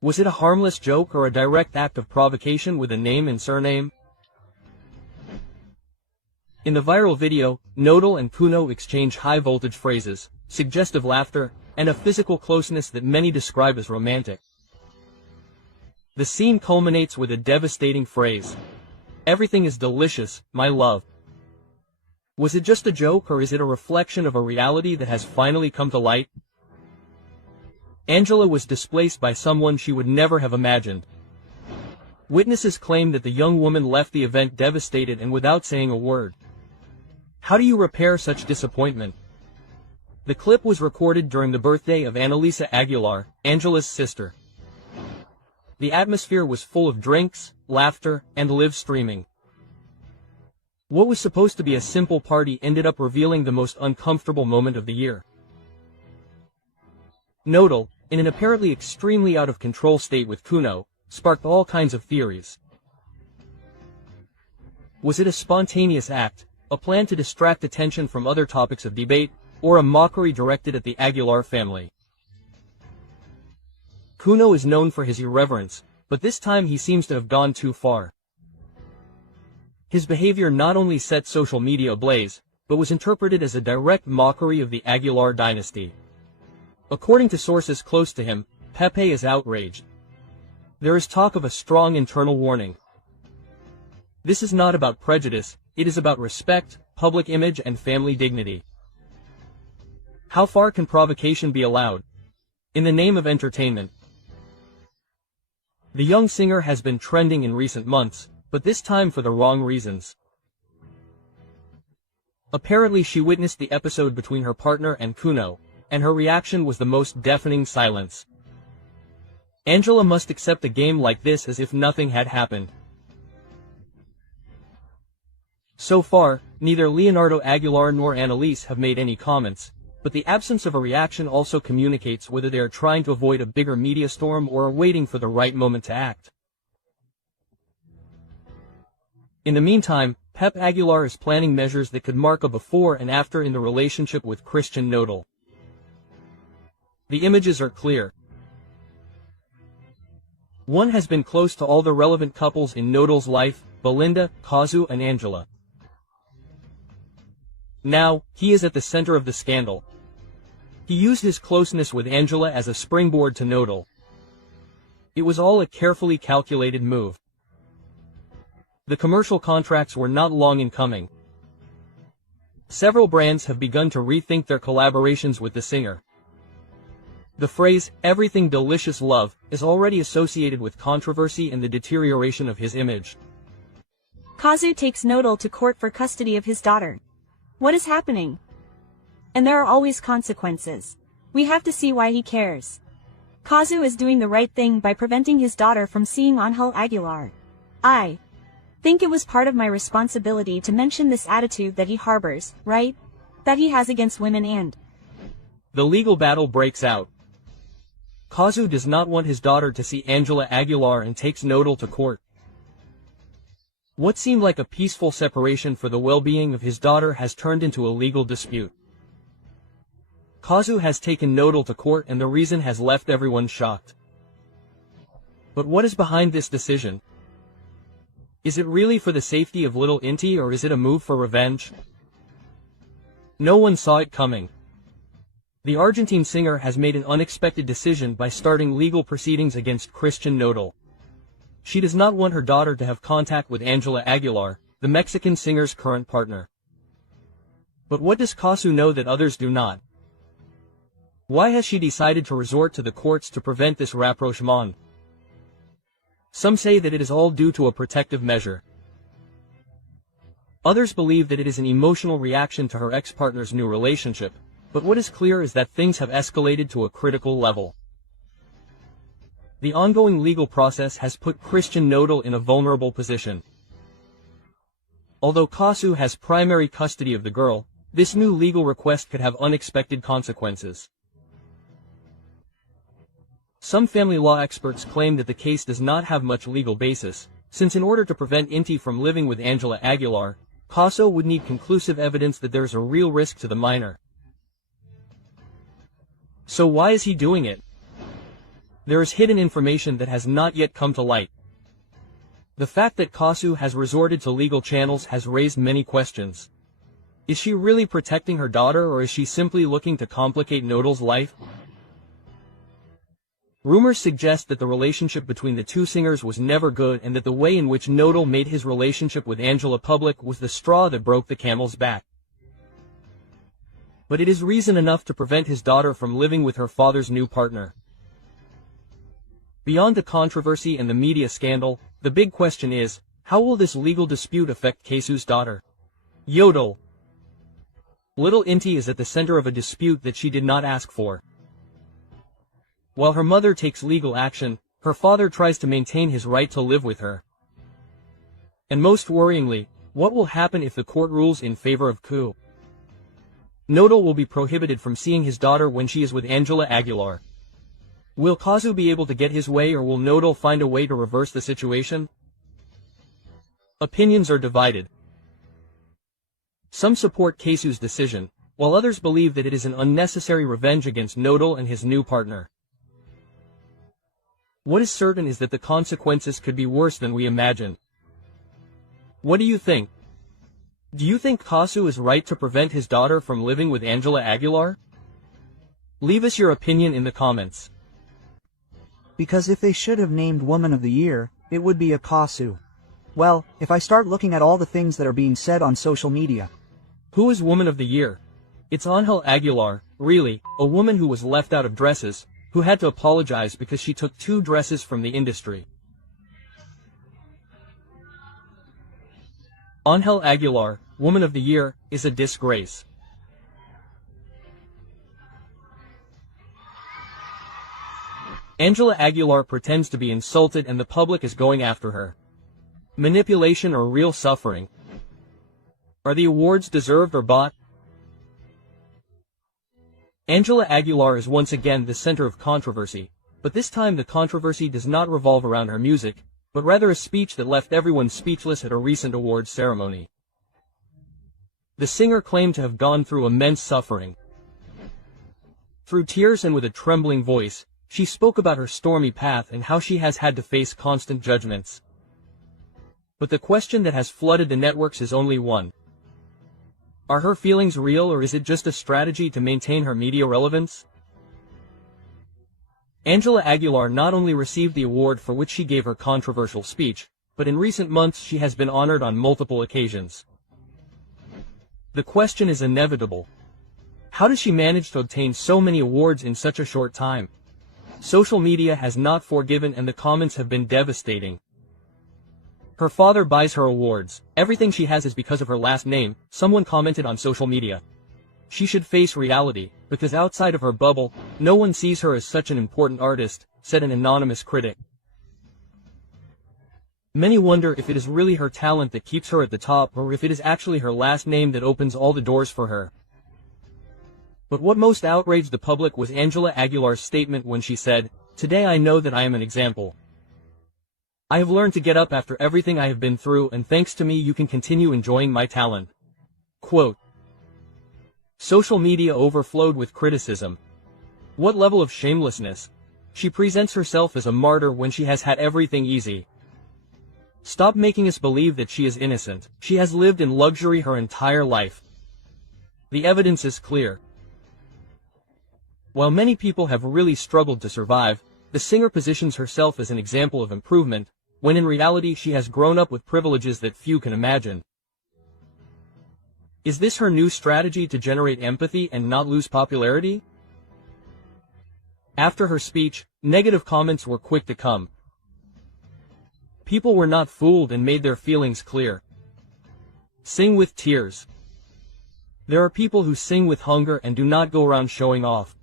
Was it a harmless joke or a direct act of provocation with a name and surname? In the viral video, Nodal and Puno exchange high-voltage phrases, suggestive laughter, and a physical closeness that many describe as romantic. The scene culminates with a devastating phrase. Everything is delicious, my love. Was it just a joke or is it a reflection of a reality that has finally come to light? Angela was displaced by someone she would never have imagined. Witnesses claim that the young woman left the event devastated and without saying a word. How do you repair such disappointment? The clip was recorded during the birthday of Annalisa Aguilar, Angela's sister. The atmosphere was full of drinks, laughter, and live streaming. What was supposed to be a simple party ended up revealing the most uncomfortable moment of the year. Nodal, in an apparently extremely out-of-control state with Puno, sparked all kinds of theories. Was it a spontaneous act, a plan to distract attention from other topics of debate, or a mockery directed at the Aguilar family? Puno is known for his irreverence, but this time he seems to have gone too far. His behavior not only set social media ablaze, but was interpreted as a direct mockery of the Aguilar dynasty. According to sources close to him, Pepe is outraged. There is talk of a strong internal warning. This is not about prejudice, it is about respect, public image and family dignity. How far can provocation be allowed? In the name of entertainment. The young singer has been trending in recent months, but this time for the wrong reasons. Apparently she witnessed the episode between her partner and Puno, and her reaction was the most deafening silence. Angela must accept a game like this as if nothing had happened. So far, neither Leonardo Aguilar nor Annalise have made any comments, but the absence of a reaction also communicates whether they are trying to avoid a bigger media storm or are waiting for the right moment to act. In the meantime, Pep Aguilar is planning measures that could mark a before and after in the relationship with Christian Nodal. The images are clear. One has been close to all the relevant couples in Nodal's life, Belinda, Cazzu and Angela. Now, he is at the center of the scandal. He used his closeness with Angela as a springboard to Nodal. It was all a carefully calculated move. The commercial contracts were not long in coming. Several brands have begun to rethink their collaborations with the singer. The phrase, "everything delicious love," is already associated with controversy and the deterioration of his image. Cazzu takes Nodal to court for custody of his daughter. What is happening? And there are always consequences. We have to see why he cares. Cazzu is doing the right thing by preventing his daughter from seeing Angel Aguilar. I think it was part of my responsibility to mention this attitude that he harbors, right? That he has against women and... The legal battle breaks out. Cazzu does not want his daughter to see Angela Aguilar and takes Nodal to court. What seemed like a peaceful separation for the well-being of his daughter has turned into a legal dispute. Cazzu has taken Nodal to court and the reason has left everyone shocked. But what is behind this decision? Is it really for the safety of little Inti, or is it a move for revenge? No one saw it coming. The Argentine singer has made an unexpected decision by starting legal proceedings against Cristian Nodal. She does not want her daughter to have contact with Angela Aguilar, the Mexican singer's current partner. But what does Cazzu know that others do not? Why has she decided to resort to the courts to prevent this rapprochement? Some say that it is all due to a protective measure. Others believe that it is an emotional reaction to her ex-partner's new relationship, but what is clear is that things have escalated to a critical level. The ongoing legal process has put Cristian Nodal in a vulnerable position. Although Cazzu has primary custody of the girl, this new legal request could have unexpected consequences. Some family law experts claim that the case does not have much legal basis, since in order to prevent Inti from living with Angela Aguilar, Cazzu would need conclusive evidence that there is a real risk to the minor. So why is he doing it? There is hidden information that has not yet come to light. The fact that Cazzu has resorted to legal channels has raised many questions. Is she really protecting her daughter, or is she simply looking to complicate Nodal's life? Rumors suggest that the relationship between the two singers was never good, and that the way in which Nodal made his relationship with Angela public was the straw that broke the camel's back. But it is reason enough to prevent his daughter from living with her father's new partner. Beyond the controversy and the media scandal, the big question is, how will this legal dispute affect Cazzu's daughter? Yodel. Little Inti is at the center of a dispute that she did not ask for. While her mother takes legal action, her father tries to maintain his right to live with her. And most worryingly, what will happen if the court rules in favor of Cazzu? Nodal will be prohibited from seeing his daughter when she is with Angela Aguilar. Will Cazzu be able to get his way, or will Nodal find a way to reverse the situation? Opinions are divided. Some support Cazzu's decision, while others believe that it is an unnecessary revenge against Nodal and his new partner. What is certain is that the consequences could be worse than we imagine. What do you think? Do you think Cazzu is right to prevent his daughter from living with Angela Aguilar? Leave us your opinion in the comments. Because if they should have named Woman of the Year, it would be a Cazzu. Well, if I start looking at all the things that are being said on social media. Who is Woman of the Year? It's Angela Aguilar, really, a woman who was left out of dresses, who had to apologize because she took 2 dresses from the industry. Angela Aguilar, Woman of the Year, is a disgrace. Angela Aguilar pretends to be insulted and the public is going after her. Manipulation or real suffering? Are the awards deserved or bought? Angela Aguilar is once again the center of controversy, but this time the controversy does not revolve around her music, but rather a speech that left everyone speechless at a recent awards ceremony. The singer claimed to have gone through immense suffering. Through tears and with a trembling voice, she spoke about her stormy path and how she has had to face constant judgments. But the question that has flooded the networks is only one. Are her feelings real, or is it just a strategy to maintain her media relevance? Angela Aguilar not only received the award for which she gave her controversial speech, but in recent months she has been honored on multiple occasions. The question is inevitable. How does she manage to obtain so many awards in such a short time? Social media has not forgiven and the comments have been devastating. Her father buys her awards. Everything she has is because of her last name, someone commented on social media. She should face reality, because outside of her bubble, no one sees her as such an important artist, said an anonymous critic. Many wonder if it is really her talent that keeps her at the top, or if it is actually her last name that opens all the doors for her. But what most outraged the public was Angela Aguilar's statement when she said, "Today I know that I am an example. I have learned to get up after everything I have been through, and thanks to me you can continue enjoying my talent." Quote. Social media overflowed with criticism. What level of shamelessness? She presents herself as a martyr when she has had everything easy. Stop making us believe that she is innocent. She has lived in luxury her entire life. The evidence is clear. While many people have really struggled to survive, the singer positions herself as an example of improvement, when in reality she has grown up with privileges that few can imagine. Is this her new strategy to generate empathy and not lose popularity? After her speech, negative comments were quick to come. People were not fooled and made their feelings clear. Sing with tears. There are people who sing with hunger and do not go around showing off.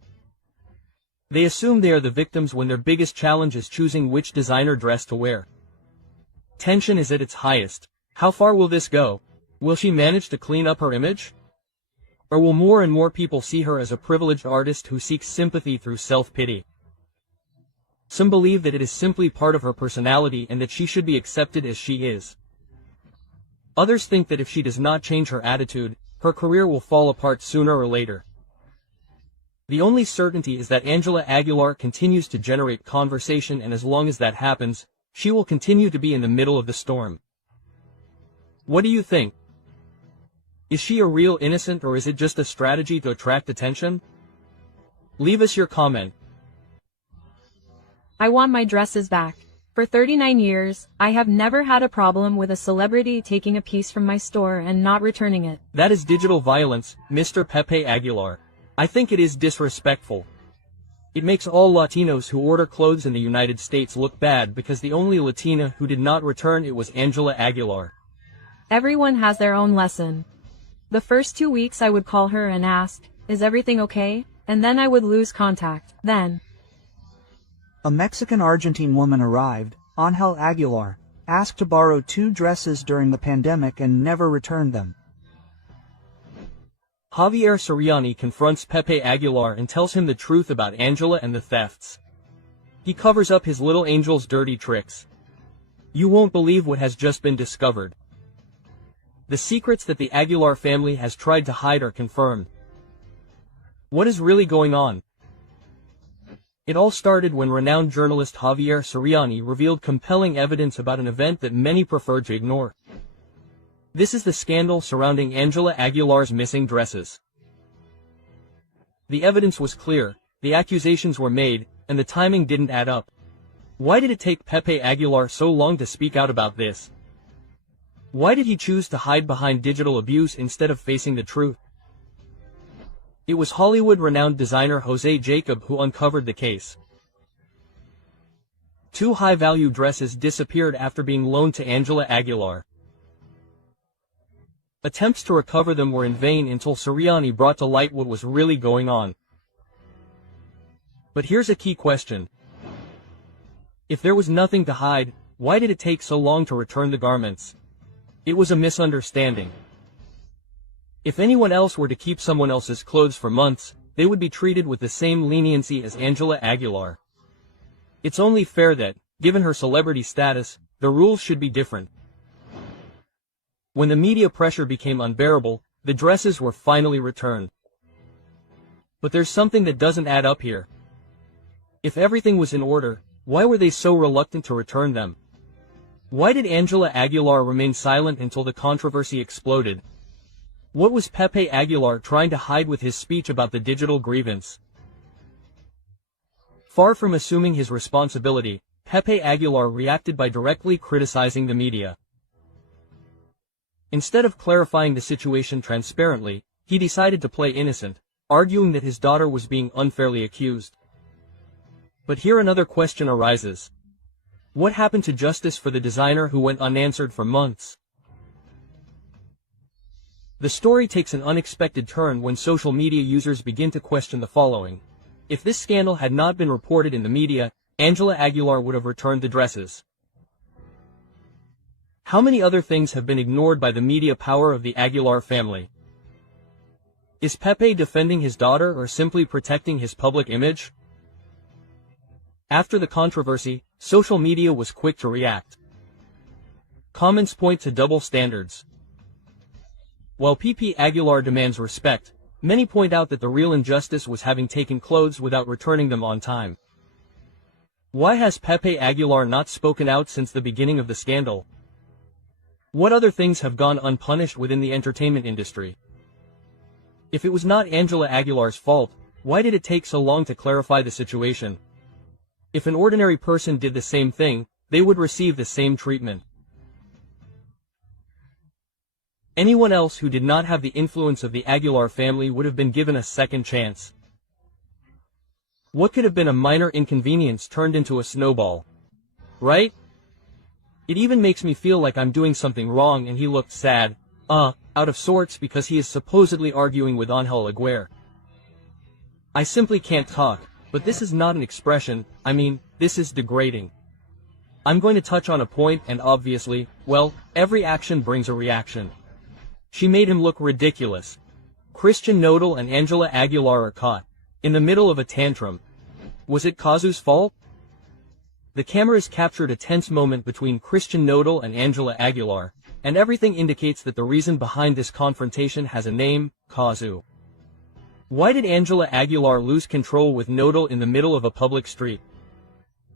They assume they are the victims when their biggest challenge is choosing which designer dress to wear. Tension is at its highest. How far will this go? Will she manage to clean up her image? Or will more and more people see her as a privileged artist who seeks sympathy through self-pity? Some believe that it is simply part of her personality and that she should be accepted as she is. Others think that if she does not change her attitude, her career will fall apart sooner or later. The only certainty is that Angela Aguilar continues to generate conversation, and as long as that happens, she will continue to be in the middle of the storm. What do you think? Is she a real innocent, or is it just a strategy to attract attention? Leave us your comment. I want my dresses back. For 39 years, I have never had a problem with a celebrity taking a piece from my store and not returning it. That is digital violence, Mr. Pepe Aguilar. I think it is disrespectful. It makes all Latinos who order clothes in the United States look bad because the only Latina who did not return it was Angela Aguilar. Everyone has their own lesson. The first 2 weeks I would call her and ask, "Is everything okay?" And then I would lose contact. Then a Mexican-Argentine woman arrived, Ángel Aguilar, asked to borrow 2 dresses during the pandemic and never returned them. Javier Soriani confronts Pepe Aguilar and tells him the truth about Angela and the thefts. He covers up his little angel's dirty tricks. You won't believe what has just been discovered. The secrets that the Aguilar family has tried to hide are confirmed. What is really going on? It all started when renowned journalist Javier Soriani revealed compelling evidence about an event that many preferred to ignore. This is the scandal surrounding Angela Aguilar's missing dresses. The evidence was clear, the accusations were made, and the timing didn't add up. Why did it take Pepe Aguilar so long to speak out about this? Why did he choose to hide behind digital abuse instead of facing the truth? It was Hollywood-renowned designer Jose Jacob who uncovered the case. 2 high-value dresses disappeared after being loaned to Angela Aguilar. Attempts to recover them were in vain until Soriani brought to light what was really going on. But here's a key question. If there was nothing to hide, why did it take so long to return the garments? It was a misunderstanding. If anyone else were to keep someone else's clothes for months, they would be treated with the same leniency as Angela Aguilar. It's only fair that, given her celebrity status, the rules should be different. When the media pressure became unbearable, the dresses were finally returned. But there's something that doesn't add up here. If everything was in order, why were they so reluctant to return them? Why did Angela Aguilar remain silent until the controversy exploded? What was Pepe Aguilar trying to hide with his speech about the digital grievance? Far from assuming his responsibility, Pepe Aguilar reacted by directly criticizing the media. Instead of clarifying the situation transparently, he decided to play innocent, arguing that his daughter was being unfairly accused. But here another question arises. What happened to justice for the designer who went unanswered for months? The story takes an unexpected turn when social media users begin to question the following. If this scandal had not been reported in the media, Angela Aguilar would have returned the dresses. How many other things have been ignored by the media power of the Aguilar family? Is Pepe defending his daughter or simply protecting his public image? After the controversy, social media was quick to react. Comments point to double standards. While Pepe Aguilar demands respect, many point out that the real injustice was having taken clothes without returning them on time. Why has Pepe Aguilar not spoken out since the beginning of the scandal? What other things have gone unpunished within the entertainment industry? If it was not Angela Aguilar's fault, why did it take so long to clarify the situation? If an ordinary person did the same thing, they would receive the same treatment. Anyone else who did not have the influence of the Aguilar family would have been given a second chance. What could have been a minor inconvenience turned into a snowball? Right? It even makes me feel like I'm doing something wrong, and he looked sad, out of sorts, because he is supposedly arguing with Angel Aguilar. I simply can't talk, but this is not an expression, I mean, this is degrading. I'm going to touch on a point, and obviously, well, every action brings a reaction. She made him look ridiculous. Christian Nodal and Angela Aguilar are caught in the middle of a tantrum. Was it Cazzu's fault? The cameras captured a tense moment between Christian Nodal and Angela Aguilar, and everything indicates that the reason behind this confrontation has a name: Cazzu. Why did Angela Aguilar lose control with Nodal in the middle of a public street?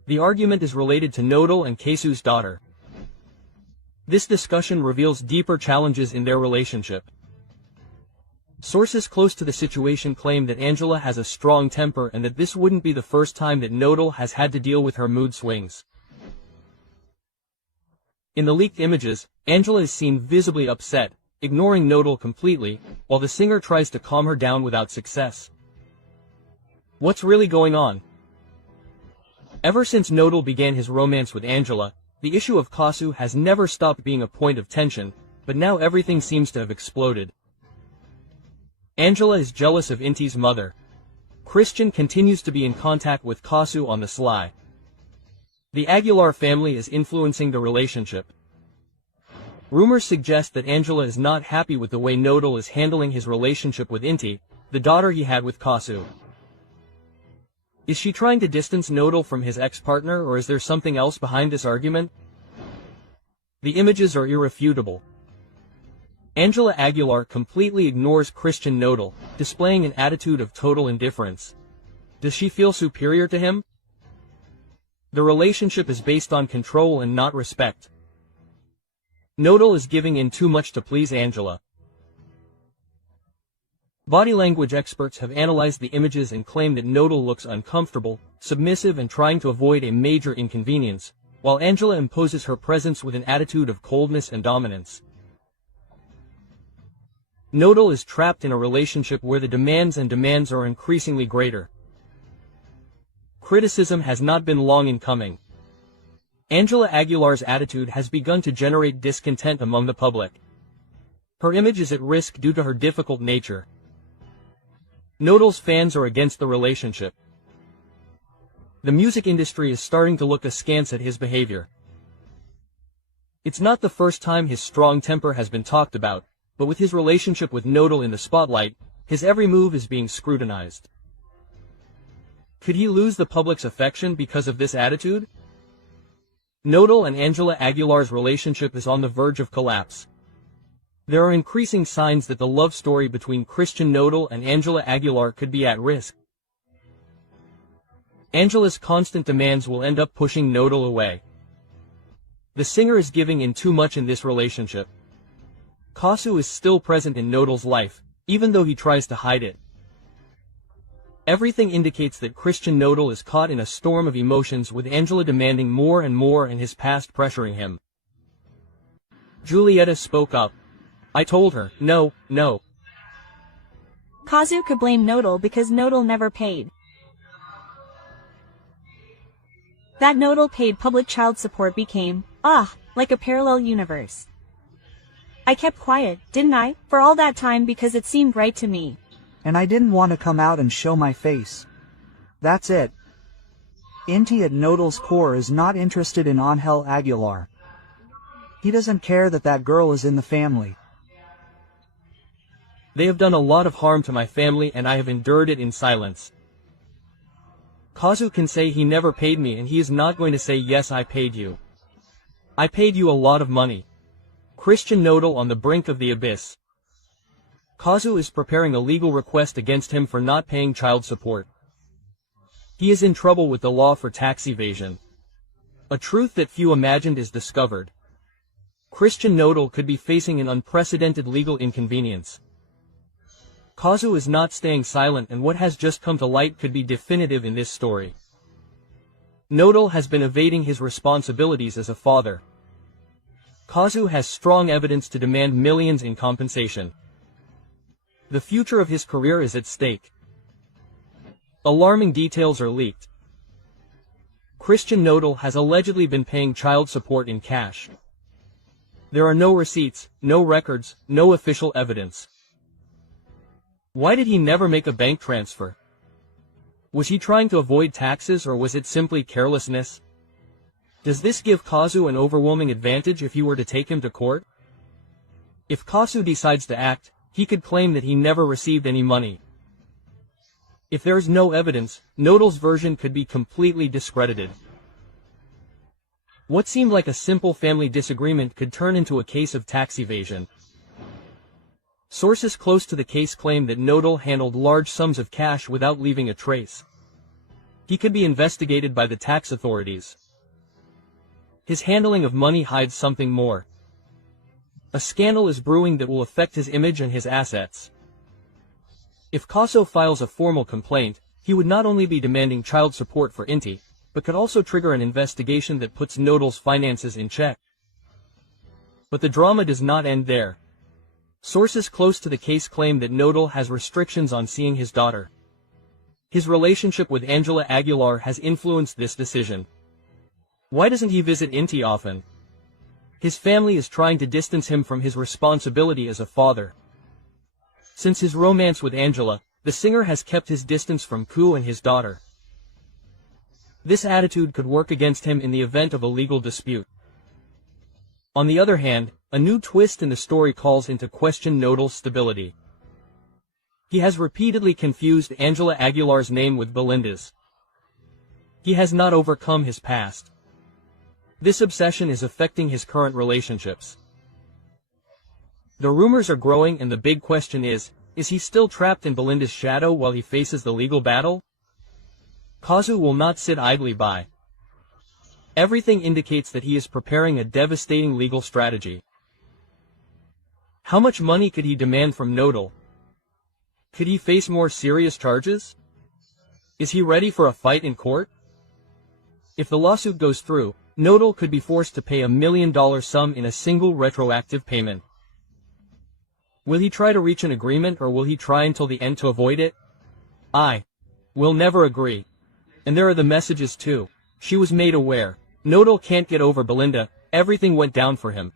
The argument is related to Nodal and Cazzu's daughter. This discussion reveals deeper challenges in their relationship. Sources close to the situation claim that Angela has a strong temper and that this wouldn't be the first time that Nodal has had to deal with her mood swings. In the leaked images, Angela is seen visibly upset, ignoring Nodal completely, while the singer tries to calm her down without success. What's really going on? Ever since Nodal began his romance with Angela, the issue of Cazzu has never stopped being a point of tension, but now everything seems to have exploded. Angela is jealous of Inti's mother. Christian continues to be in contact with Cazzu on the sly. The Aguilar family is influencing the relationship. Rumors suggest that Angela is not happy with the way Nodal is handling his relationship with Inti, the daughter he had with Cazzu. Is she trying to distance Nodal from his ex-partner, or is there something else behind this argument? The images are irrefutable. Angela Aguilar completely ignores Christian Nodal, displaying an attitude of total indifference. Does she feel superior to him? The relationship is based on control and not respect. Nodal is giving in too much to please Angela. Body language experts have analyzed the images and claim that Nodal looks uncomfortable, submissive, and trying to avoid a major inconvenience, while Angela imposes her presence with an attitude of coldness and dominance. Nodal is trapped in a relationship where the demands are increasingly greater. Criticism has not been long in coming. Angela Aguilar's attitude has begun to generate discontent among the public. Her image is at risk due to her difficult nature. Nodal's fans are against the relationship. The music industry is starting to look askance at his behavior. It's not the first time his strong temper has been talked about, but with his relationship with Nodal in the spotlight, his every move is being scrutinized. Could he lose the public's affection because of this attitude? Nodal and Angela Aguilar's relationship is on the verge of collapse. There are increasing signs that the love story between Christian Nodal and Angela Aguilar could be at risk. Angela's constant demands will end up pushing Nodal away. The singer is giving in too much in this relationship. Cazzu is still present in Nodal's life, even though he tries to hide it. Everything indicates that Christian Nodal is caught in a storm of emotions, with Angela demanding more and more and his past pressuring him. Julieta spoke up. I told her, no. Cazzu could blame Nodal because Nodal never paid. That Nodal paid public child support became, like a parallel universe. I kept quiet, didn't I, for all that time because it seemed right to me. And I didn't want to come out and show my face. That's it. Inti at Nodal's core is not interested in Angel Aguilar. He doesn't care that that girl is in the family. They have done a lot of harm to my family and I have endured it in silence. Cazzu can say he never paid me, and he is not going to say yes, I paid you. I paid you a lot of money. Christian Nodal on the brink of the abyss. Cazzu is preparing a legal request against him for not paying child support. He is in trouble with the law for tax evasion. A truth that few imagined is discovered. Christian Nodal could be facing an unprecedented legal inconvenience. Cazzu is not staying silent, and what has just come to light could be definitive in this story. Nodal has been evading his responsibilities as a father. Cazzu has strong evidence to demand millions in compensation. The future of his career is at stake. Alarming details are leaked. Christian Nodal has allegedly been paying child support in cash. There are no receipts, no records, no official evidence. Why did he never make a bank transfer? Was he trying to avoid taxes, or was it simply carelessness? Does this give Cazzu an overwhelming advantage if you were to take him to court? If Cazzu decides to act, he could claim that he never received any money. If there is no evidence, Nodal's version could be completely discredited. What seemed like a simple family disagreement could turn into a case of tax evasion. Sources close to the case claim that Nodal handled large sums of cash without leaving a trace. He could be investigated by the tax authorities. His handling of money hides something more. A scandal is brewing that will affect his image and his assets. If Cazzu files a formal complaint, he would not only be demanding child support for Inti, but could also trigger an investigation that puts Nodal's finances in check. But the drama does not end there. Sources close to the case claim that Nodal has restrictions on seeing his daughter. His relationship with Adela Aguilar has influenced this decision. Why doesn't he visit Inti often? His family is trying to distance him from his responsibility as a father. Since his romance with Adela, the singer has kept his distance from Cazzu and his daughter. This attitude could work against him in the event of a legal dispute. On the other hand, a new twist in the story calls into question Nodal's stability. He has repeatedly confused Adela Aguilar's name with Belinda's. He has not overcome his past. This obsession is affecting his current relationships. The rumors are growing, and the big question is he still trapped in Belinda's shadow while he faces the legal battle? Cazzu will not sit idly by. Everything indicates that he is preparing a devastating legal strategy. How much money could he demand from Nodal? Could he face more serious charges? Is he ready for a fight in court? If the lawsuit goes through, Nodal could be forced to pay $1 million sum in a single retroactive payment. Will he try to reach an agreement, or will he try until the end to avoid it? Will never agree. And there are the messages too. She was made aware. Nodal can't get over Belinda, everything went down for him.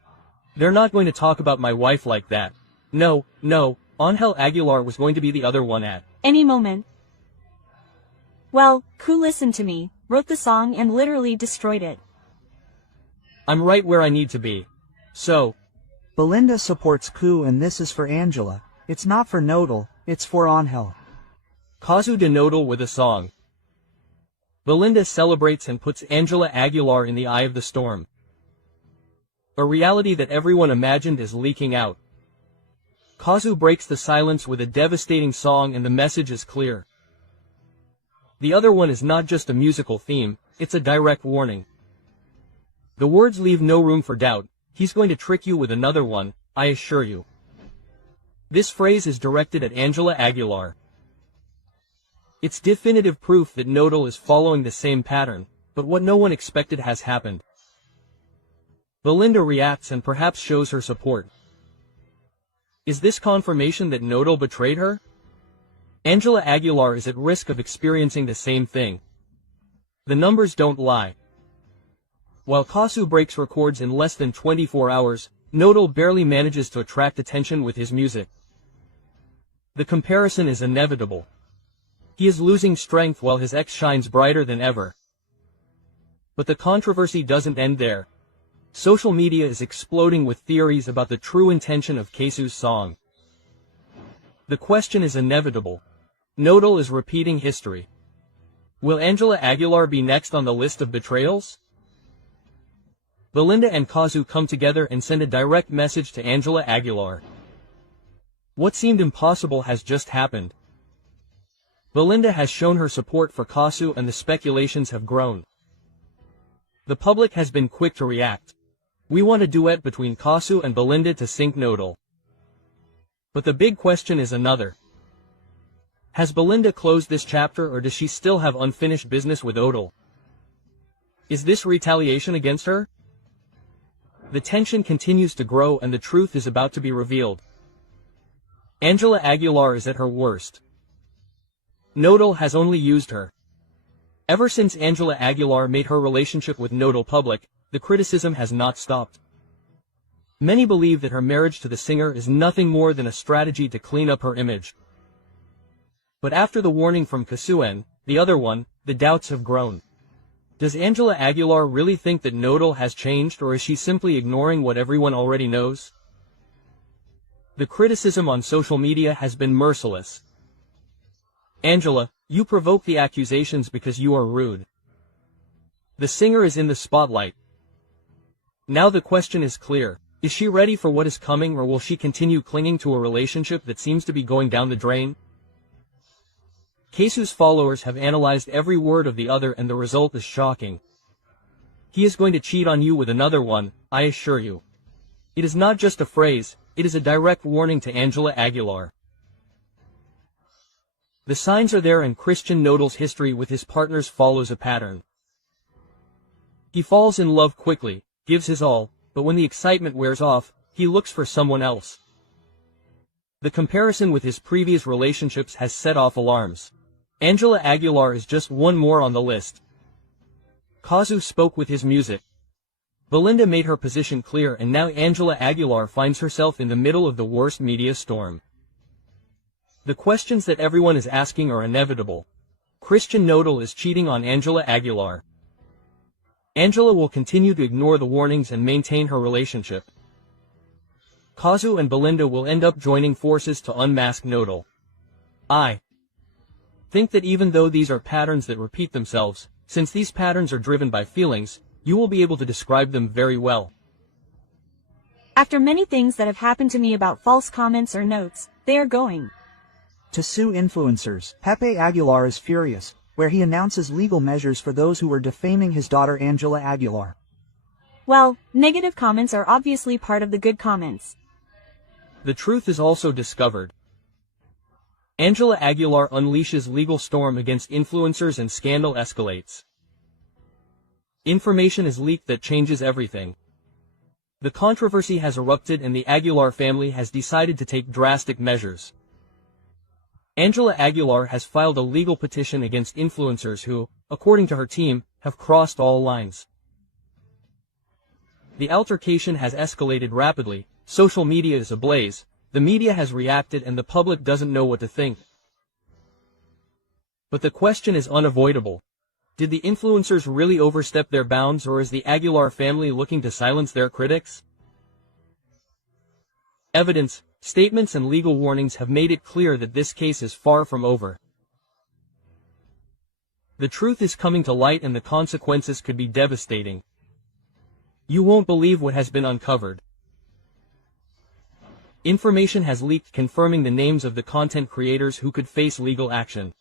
They're not going to talk about my wife like that. No, Angel Aguilar was going to be the other one at any moment. Well, Cazzu listened to me, wrote the song, and literally destroyed it. I'm right where I need to be. So, Belinda supports Cazzu, and this is for Angela. It's not for Nodal, it's for Angel. Cazzu de Nodal with a song. Belinda celebrates and puts Adela Aguilar in the eye of the storm. A reality that everyone imagined is leaking out. Cazzu breaks the silence with a devastating song, and the message is clear. The other one is not just a musical theme, it's a direct warning. The words leave no room for doubt. He's going to trick you with another one, I assure you. This phrase is directed at Adela Aguilar. It's definitive proof that Nodal is following the same pattern, but what no one expected has happened. Belinda reacts and perhaps shows her support. Is this confirmation that Nodal betrayed her? Adela Aguilar is at risk of experiencing the same thing. The numbers don't lie. While Cazzu breaks records in less than 24 hours, Nodal barely manages to attract attention with his music. The comparison is inevitable. He is losing strength while his ex shines brighter than ever. But the controversy doesn't end there. Social media is exploding with theories about the true intention of Cazzu's song. The question is inevitable. Nodal is repeating history. Will Adela Aguilar be next on the list of betrayals? Belinda and Cazzu come together and send a direct message to Adela Aguilar. What seemed impossible has just happened. Belinda has shown her support for Cazzu and the speculations have grown. The public has been quick to react. We want a duet between Cazzu and Belinda to sink Nodal. But the big question is another. Has Belinda closed this chapter or does she still have unfinished business with Odal? Is this retaliation against her? The tension continues to grow and the truth is about to be revealed. Angela Aguilar is at her worst. Nodal has only used her. Ever since Angela Aguilar made her relationship with Nodal public, the criticism has not stopped. Many believe that her marriage to the singer is nothing more than a strategy to clean up her image. But after the warning from Cazzu, the other one, the doubts have grown. Does Angela Aguilar really think that Nodal has changed or is she simply ignoring what everyone already knows? The criticism on social media has been merciless. Angela, you provoke the accusations because you are rude. The singer is in the spotlight. Now the question is clear. Is she ready for what is coming or will she continue clinging to a relationship that seems to be going down the drain? Cazzu's followers have analyzed every word of the other and the result is shocking. He is going to cheat on you with another one, I assure you. It is not just a phrase, it is a direct warning to Angela Aguilar. The signs are there and Christian Nodal's history with his partners follows a pattern. He falls in love quickly, gives his all, but when the excitement wears off, he looks for someone else. The comparison with his previous relationships has set off alarms. Angela Aguilar is just one more on the list. Cazzu spoke with his music. Belinda made her position clear and now Angela Aguilar finds herself in the middle of the worst media storm. The questions that everyone is asking are inevitable. Christian Nodal is cheating on Angela Aguilar. Angela will continue to ignore the warnings and maintain her relationship. Cazzu and Belinda will end up joining forces to unmask Nodal. I think that even though these are patterns that repeat themselves, since these patterns are driven by feelings, you will be able to describe them very well. After many things that have happened to me about false comments or notes, they are going to sue influencers. Pepe Aguilar is furious, where he announces legal measures for those who were defaming his daughter Angela Aguilar. Well, negative comments are obviously part of the good comments. The truth is also discovered. Angela Aguilar unleashes legal storm against influencers and scandal escalates. Information is leaked that changes everything. The controversy has erupted and the Aguilar family has decided to take drastic measures. Angela Aguilar has filed a legal petition against influencers who, according to her team, have crossed all lines. The altercation has escalated rapidly, social media is ablaze, the media has reacted and the public doesn't know what to think. But the question is unavoidable. Did the influencers really overstep their bounds or is the Aguilar family looking to silence their critics? Evidence, statements and legal warnings have made it clear that this case is far from over. The truth is coming to light and the consequences could be devastating. You won't believe what has been uncovered. Information has leaked confirming the names of the content creators who could face legal action.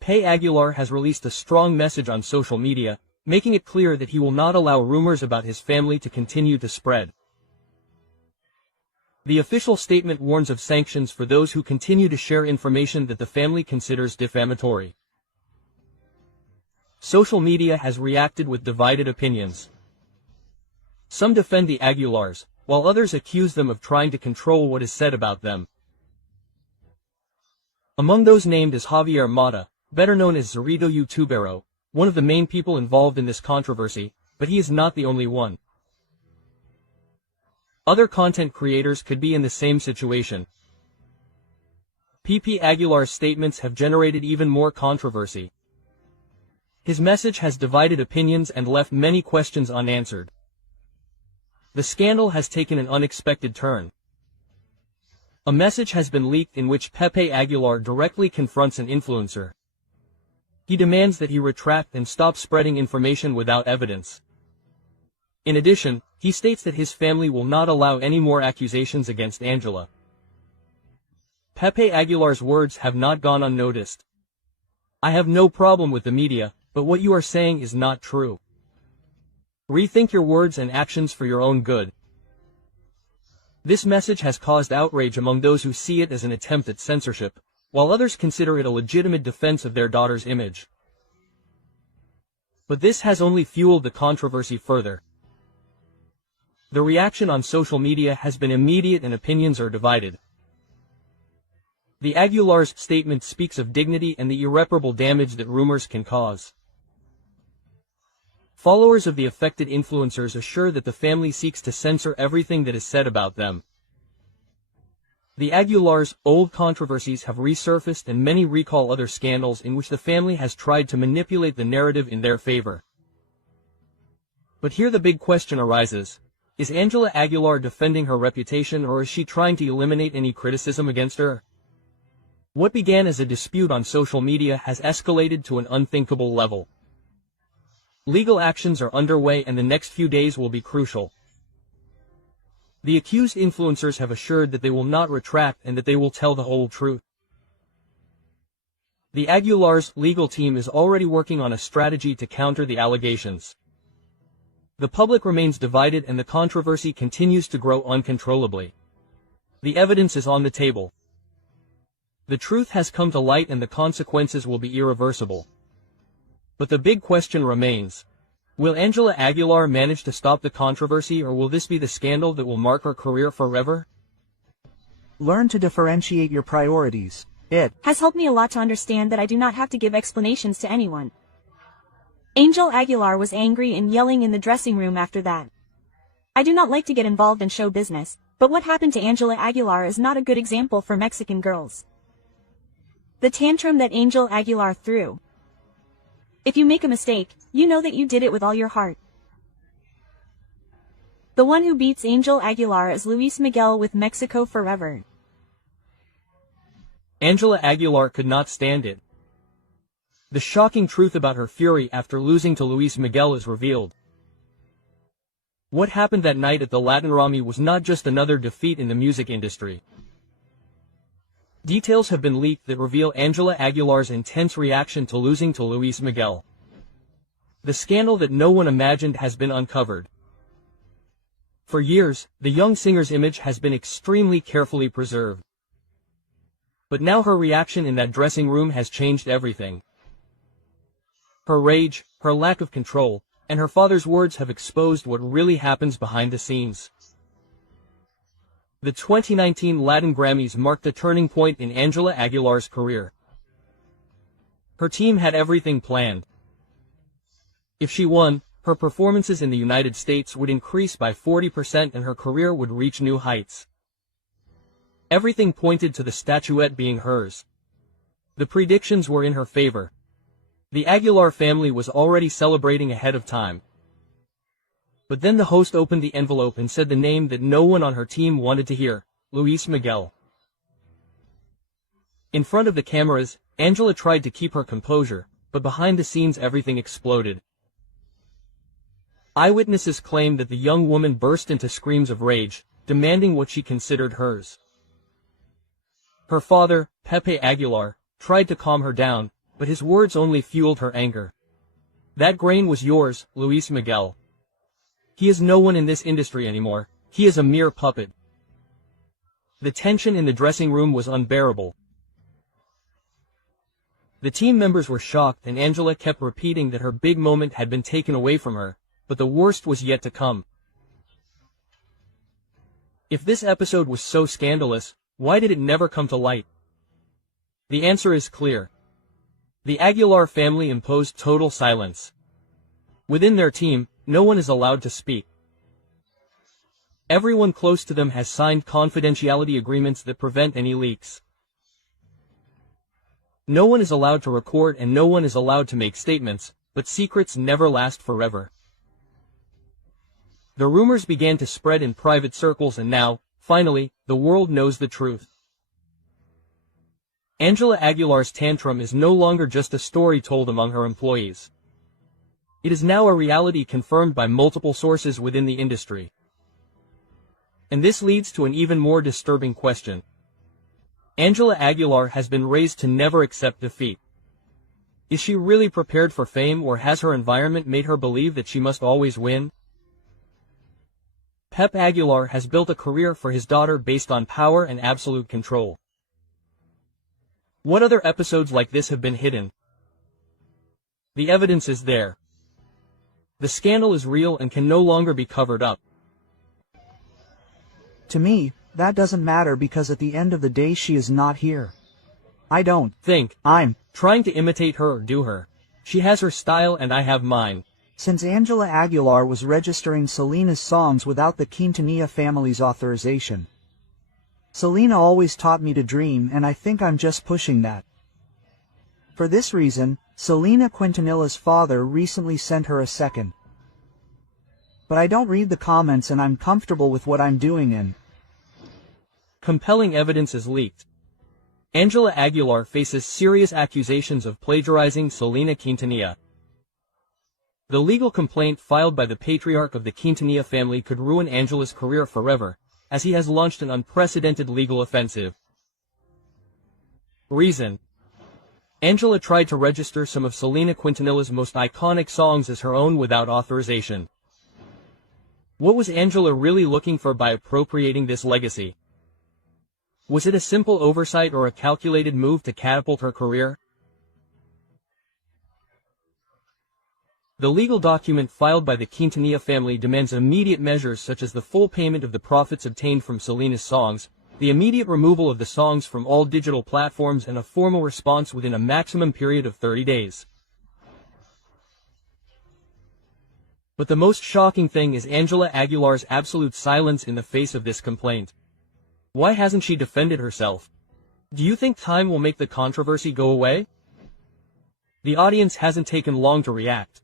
Pepe Aguilar has released a strong message on social media, making it clear that he will not allow rumors about his family to continue to spread. The official statement warns of sanctions for those who continue to share information that the family considers defamatory. Social media has reacted with divided opinions. Some defend the Aguilars, while others accuse them of trying to control what is said about them. Among those named is Javier Mata, better known as Zorrito YouTubero, one of the main people involved in this controversy, but he is not the only one. Other content creators could be in the same situation. Pepe Aguilar's statements have generated even more controversy. His message has divided opinions and left many questions unanswered. The scandal has taken an unexpected turn. A message has been leaked in which Pepe Aguilar directly confronts an influencer. He demands that he retract and stop spreading information without evidence. In addition, he states that his family will not allow any more accusations against Angela. Pepe Aguilar's words have not gone unnoticed. I have no problem with the media, but what you are saying is not true. Rethink your words and actions for your own good. This message has caused outrage among those who see it as an attempt at censorship, while others consider it a legitimate defense of their daughter's image. But this has only fueled the controversy further. The reaction on social media has been immediate and opinions are divided. The Aguilar's statement speaks of dignity and the irreparable damage that rumors can cause. Followers of the affected influencers assure that the family seeks to censor everything that is said about them. The Aguilar's old controversies have resurfaced and many recall other scandals in which the family has tried to manipulate the narrative in their favor. But here the big question arises. Is Angela Aguilar defending her reputation or is she trying to eliminate any criticism against her? What began as a dispute on social media has escalated to an unthinkable level. Legal actions are underway and the next few days will be crucial. The accused influencers have assured that they will not retract and that they will tell the whole truth. The Aguilar's legal team is already working on a strategy to counter the allegations. The public remains divided and the controversy continues to grow uncontrollably. The evidence is on the table. The truth has come to light and the consequences will be irreversible. But the big question remains. Will Angela Aguilar manage to stop the controversy or will this be the scandal that will mark her career forever? Learn to differentiate your priorities. It has helped me a lot to understand that I do not have to give explanations to anyone. Angel Aguilar was angry and yelling in the dressing room after that. I do not like to get involved in show business, but what happened to Angela Aguilar is not a good example for Mexican girls. The tantrum that Angel Aguilar threw. If you make a mistake, you know that you did it with all your heart. The one who beats Angel Aguilar is Luis Miguel with Mexico Forever. Angela Aguilar could not stand it. The shocking truth about her fury after losing to Luis Miguel is revealed. What happened that night at the Latin Grammy was not just another defeat in the music industry. Details have been leaked that reveal Angela Aguilar's intense reaction to losing to Luis Miguel. The scandal that no one imagined has been uncovered. For years, the young singer's image has been extremely carefully preserved. But now her reaction in that dressing room has changed everything. Her rage, her lack of control, and her father's words have exposed what really happens behind the scenes. The 2019 Latin Grammys marked a turning point in Angela Aguilar's career. Her team had everything planned. If she won, her performances in the United States would increase by 40% and her career would reach new heights. Everything pointed to the statuette being hers. The predictions were in her favor. The Aguilar family was already celebrating ahead of time. But then the host opened the envelope and said the name that no one on her team wanted to hear, Luis Miguel. In front of the cameras, Angela tried to keep her composure, but behind the scenes everything exploded. Eyewitnesses claimed that the young woman burst into screams of rage, demanding what she considered hers. Her father, Pepe Aguilar, tried to calm her down, but his words only fueled her anger. That grain was yours, Luis Miguel. He is no one in this industry anymore, he is a mere puppet. The tension in the dressing room was unbearable. The team members were shocked and Angela kept repeating that her big moment had been taken away from her, but the worst was yet to come. If this episode was so scandalous, why did it never come to light? The answer is clear. The Aguilar family imposed total silence. Within their team, no one is allowed to speak. Everyone close to them has signed confidentiality agreements that prevent any leaks. No one is allowed to record and no one is allowed to make statements, but secrets never last forever. The rumors began to spread in private circles and now, finally, the world knows the truth. Angela Aguilar's tantrum is no longer just a story told among her employees. It is now a reality confirmed by multiple sources within the industry. And this leads to an even more disturbing question. Angela Aguilar has been raised to never accept defeat. Is she really prepared for fame, or has her environment made her believe that she must always win? Pep Aguilar has built a career for his daughter based on power and absolute control. What other episodes like this have been hidden? The evidence is there. The scandal is real and can no longer be covered up. To me, that doesn't matter because at the end of the day she is not here. I don't think I'm trying to imitate her or do her. She has her style and I have mine. Since Angela Aguilar was registering Selena's songs without the Quintanilla family's authorization. Selena always taught me to dream, and I think I'm just pushing that. For this reason, Selena Quintanilla's father recently sent her a second. But I don't read the comments and I'm comfortable with what I'm doing in. Compelling evidence is leaked. Angela Aguilar faces serious accusations of plagiarizing Selena Quintanilla. The legal complaint filed by the patriarch of the Quintanilla family could ruin Angela's career forever, as he has launched an unprecedented legal offensive. Reason: Angela tried to register some of Selena Quintanilla's most iconic songs as her own without authorization. What was Angela really looking for by appropriating this legacy? Was it a simple oversight or a calculated move to catapult her career? The legal document filed by the Quintanilla family demands immediate measures such as the full payment of the profits obtained from Selena's songs, the immediate removal of the songs from all digital platforms, and a formal response within a maximum period of 30 days. But the most shocking thing is Angela Aguilar's absolute silence in the face of this complaint. Why hasn't she defended herself? Do you think time will make the controversy go away? The audience hasn't taken long to react.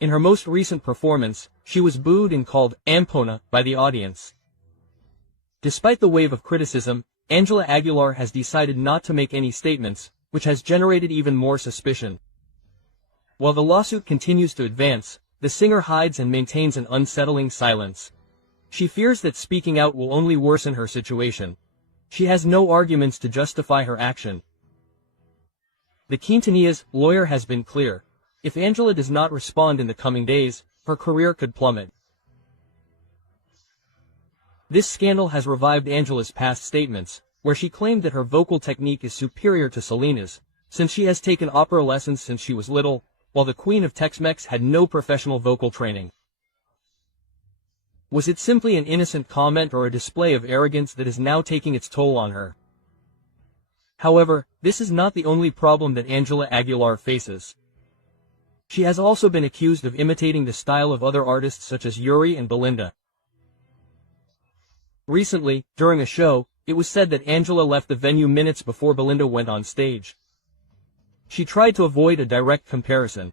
In her most recent performance, she was booed and called Ampona by the audience. Despite the wave of criticism, Angela Aguilar has decided not to make any statements, which has generated even more suspicion. While the lawsuit continues to advance, the singer hides and maintains an unsettling silence. She fears that speaking out will only worsen her situation. She has no arguments to justify her action. The Quintanillas' lawyer has been clear. If Angela does not respond in the coming days, her career could plummet. This scandal has revived Angela's past statements, where she claimed that her vocal technique is superior to Selena's, since she has taken opera lessons since she was little, while the Queen of Tex-Mex had no professional vocal training. Was it simply an innocent comment or a display of arrogance that is now taking its toll on her? However, this is not the only problem that Angela Aguilar faces. She has also been accused of imitating the style of other artists such as Yuri and Belinda. Recently, during a show, it was said that Angela left the venue minutes before Belinda went on stage. She tried to avoid a direct comparison.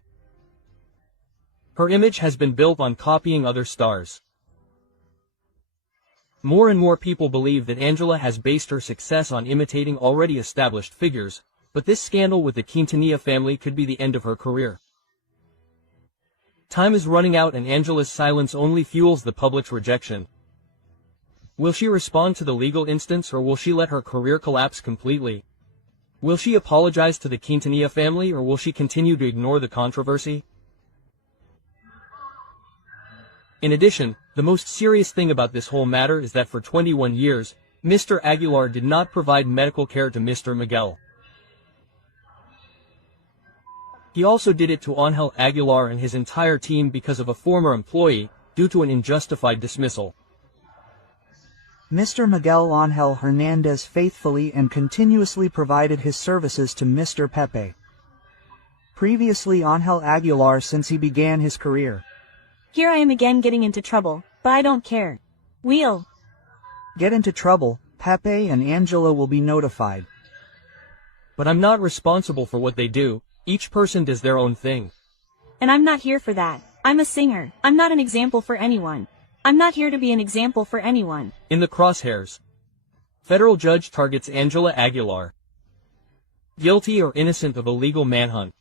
Her image has been built on copying other stars. More and more people believe that Angela has based her success on imitating already established figures, but this scandal with the Quintanilla family could be the end of her career. Time is running out and Angela's silence only fuels the public's rejection. Will she respond to the legal instance, or will she let her career collapse completely? Will she apologize to the Quintanilla family, or will she continue to ignore the controversy? In addition, the most serious thing about this whole matter is that for 21 years, Mr. Aguilar did not provide medical care to Mr. Miguel. He also did it to Angel Aguilar and his entire team because of a former employee, due to an unjustified dismissal. Mr. Miguel Angel Hernandez faithfully and continuously provided his services to Mr. Pepe. Previously Angel Aguilar since he began his career. Here I am again getting into trouble, but I don't care. We'll get into trouble, Pepe and Angela will be notified. But I'm not responsible for what they do. Each person does their own thing. And I'm not here for that. I'm a singer. I'm not an example for anyone. I'm not here to be an example for anyone. In the crosshairs. Federal judge targets Angela Aguilar. Guilty or innocent of illegal manhunt.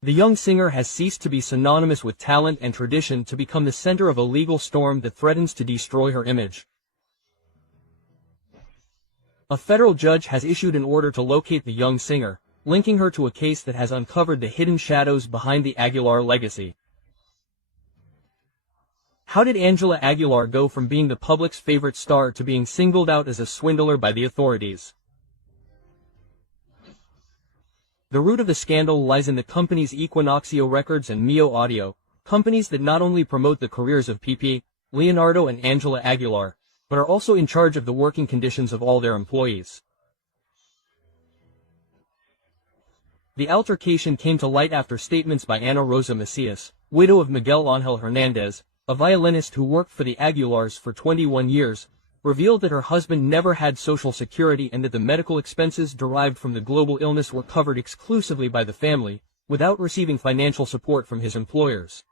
The young singer has ceased to be synonymous with talent and tradition to become the center of a legal storm that threatens to destroy her image. A federal judge has issued an order to locate the young singer, linking her to a case that has uncovered the hidden shadows behind the Aguilar legacy. How did Angela Aguilar go from being the public's favorite star to being singled out as a swindler by the authorities? The root of the scandal lies in the companies Equinoxio Records and Mio Audio, companies that not only promote the careers of PP, Leonardo and Angela Aguilar, but are also in charge of the working conditions of all their employees. The altercation came to light after statements by Ana Rosa Macias, widow of Miguel Angel Hernandez, a violinist who worked for the Aguilars for 21 years, revealed that her husband never had Social Security and that the medical expenses derived from the global illness were covered exclusively by the family, without receiving financial support from his employers.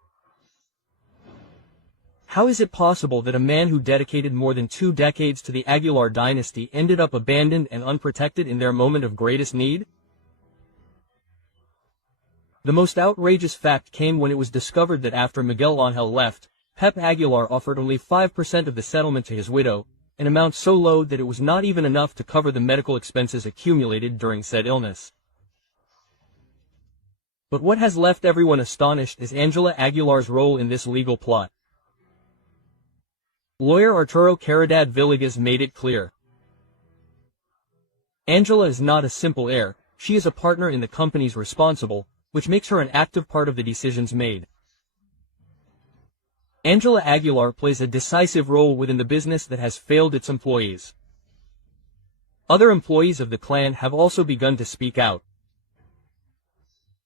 How is it possible that a man who dedicated more than 2 decades to the Aguilar dynasty ended up abandoned and unprotected in their moment of greatest need? The most outrageous fact came when it was discovered that after Miguel Angel left, Pep Aguilar offered only 5% of the settlement to his widow, an amount so low that it was not even enough to cover the medical expenses accumulated during said illness. But what has left everyone astonished is Angela Aguilar's role in this legal plot. Lawyer Arturo Caridad Villegas made it clear. Angela is not a simple heir, she is a partner in the companies responsible, which makes her an active part of the decisions made. Angela Aguilar plays a decisive role within the business that has failed its employees. Other employees of the clan have also begun to speak out.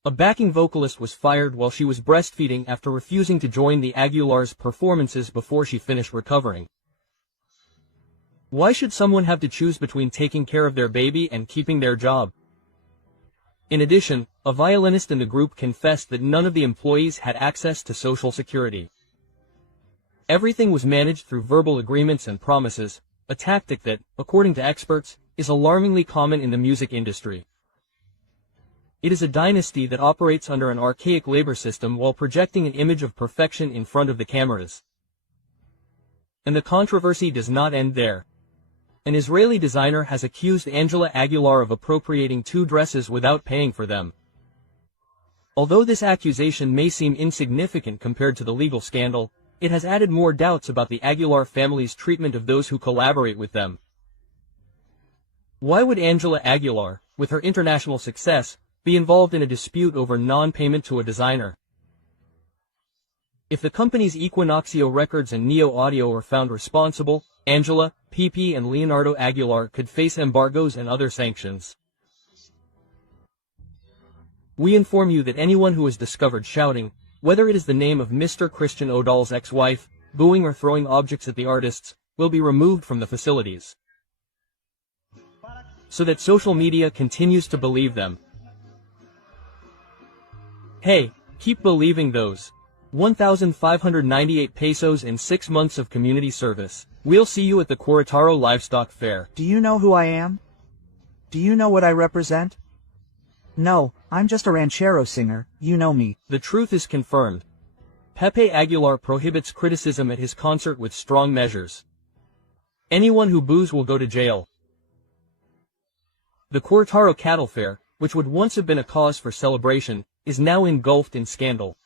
A backing vocalist was fired while she was breastfeeding after refusing to join the Aguilars' performances before she finished recovering. Why should someone have to choose between taking care of their baby and keeping their job? In addition, a violinist in the group confessed that none of the employees had access to Social Security. Everything was managed through verbal agreements and promises, a tactic that, according to experts, is alarmingly common in the music industry. It is a dynasty that operates under an archaic labor system while projecting an image of perfection in front of the cameras. And the controversy does not end there. An Israeli designer has accused Angela Aguilar of appropriating 2 dresses without paying for them. Although this accusation may seem insignificant compared to the legal scandal, it has added more doubts about the Aguilar family's treatment of those who collaborate with them. Why would Angela Aguilar, with her international success, be involved in a dispute over non-payment to a designer? If the companies Equinoxio Records and Neo Audio are found responsible, Angela, PP and Leonardo Aguilar could face embargoes and other sanctions. We inform you that anyone who is discovered shouting, whether it is the name of Mr. Christian Odal's ex-wife, booing or throwing objects at the artists, will be removed from the facilities. So that social media continues to believe them. Hey, keep believing those 1,598 pesos in 6 months of community service. We'll see you at the Querétaro Livestock Fair. Do you know who I am? Do you know what I represent? No, I'm just a ranchero singer, you know me. The truth is confirmed. Pepe Aguilar prohibits criticism at his concert with strong measures. Anyone who boos will go to jail. The Querétaro Cattle Fair, which would once have been a cause for celebration, is now engulfed in scandal.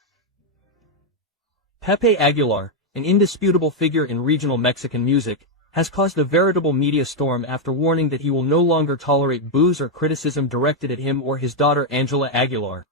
Pepe Aguilar, an indisputable figure in regional Mexican music, has caused a veritable media storm after warning that he will no longer tolerate boos or criticism directed at him or his daughter Angela Aguilar.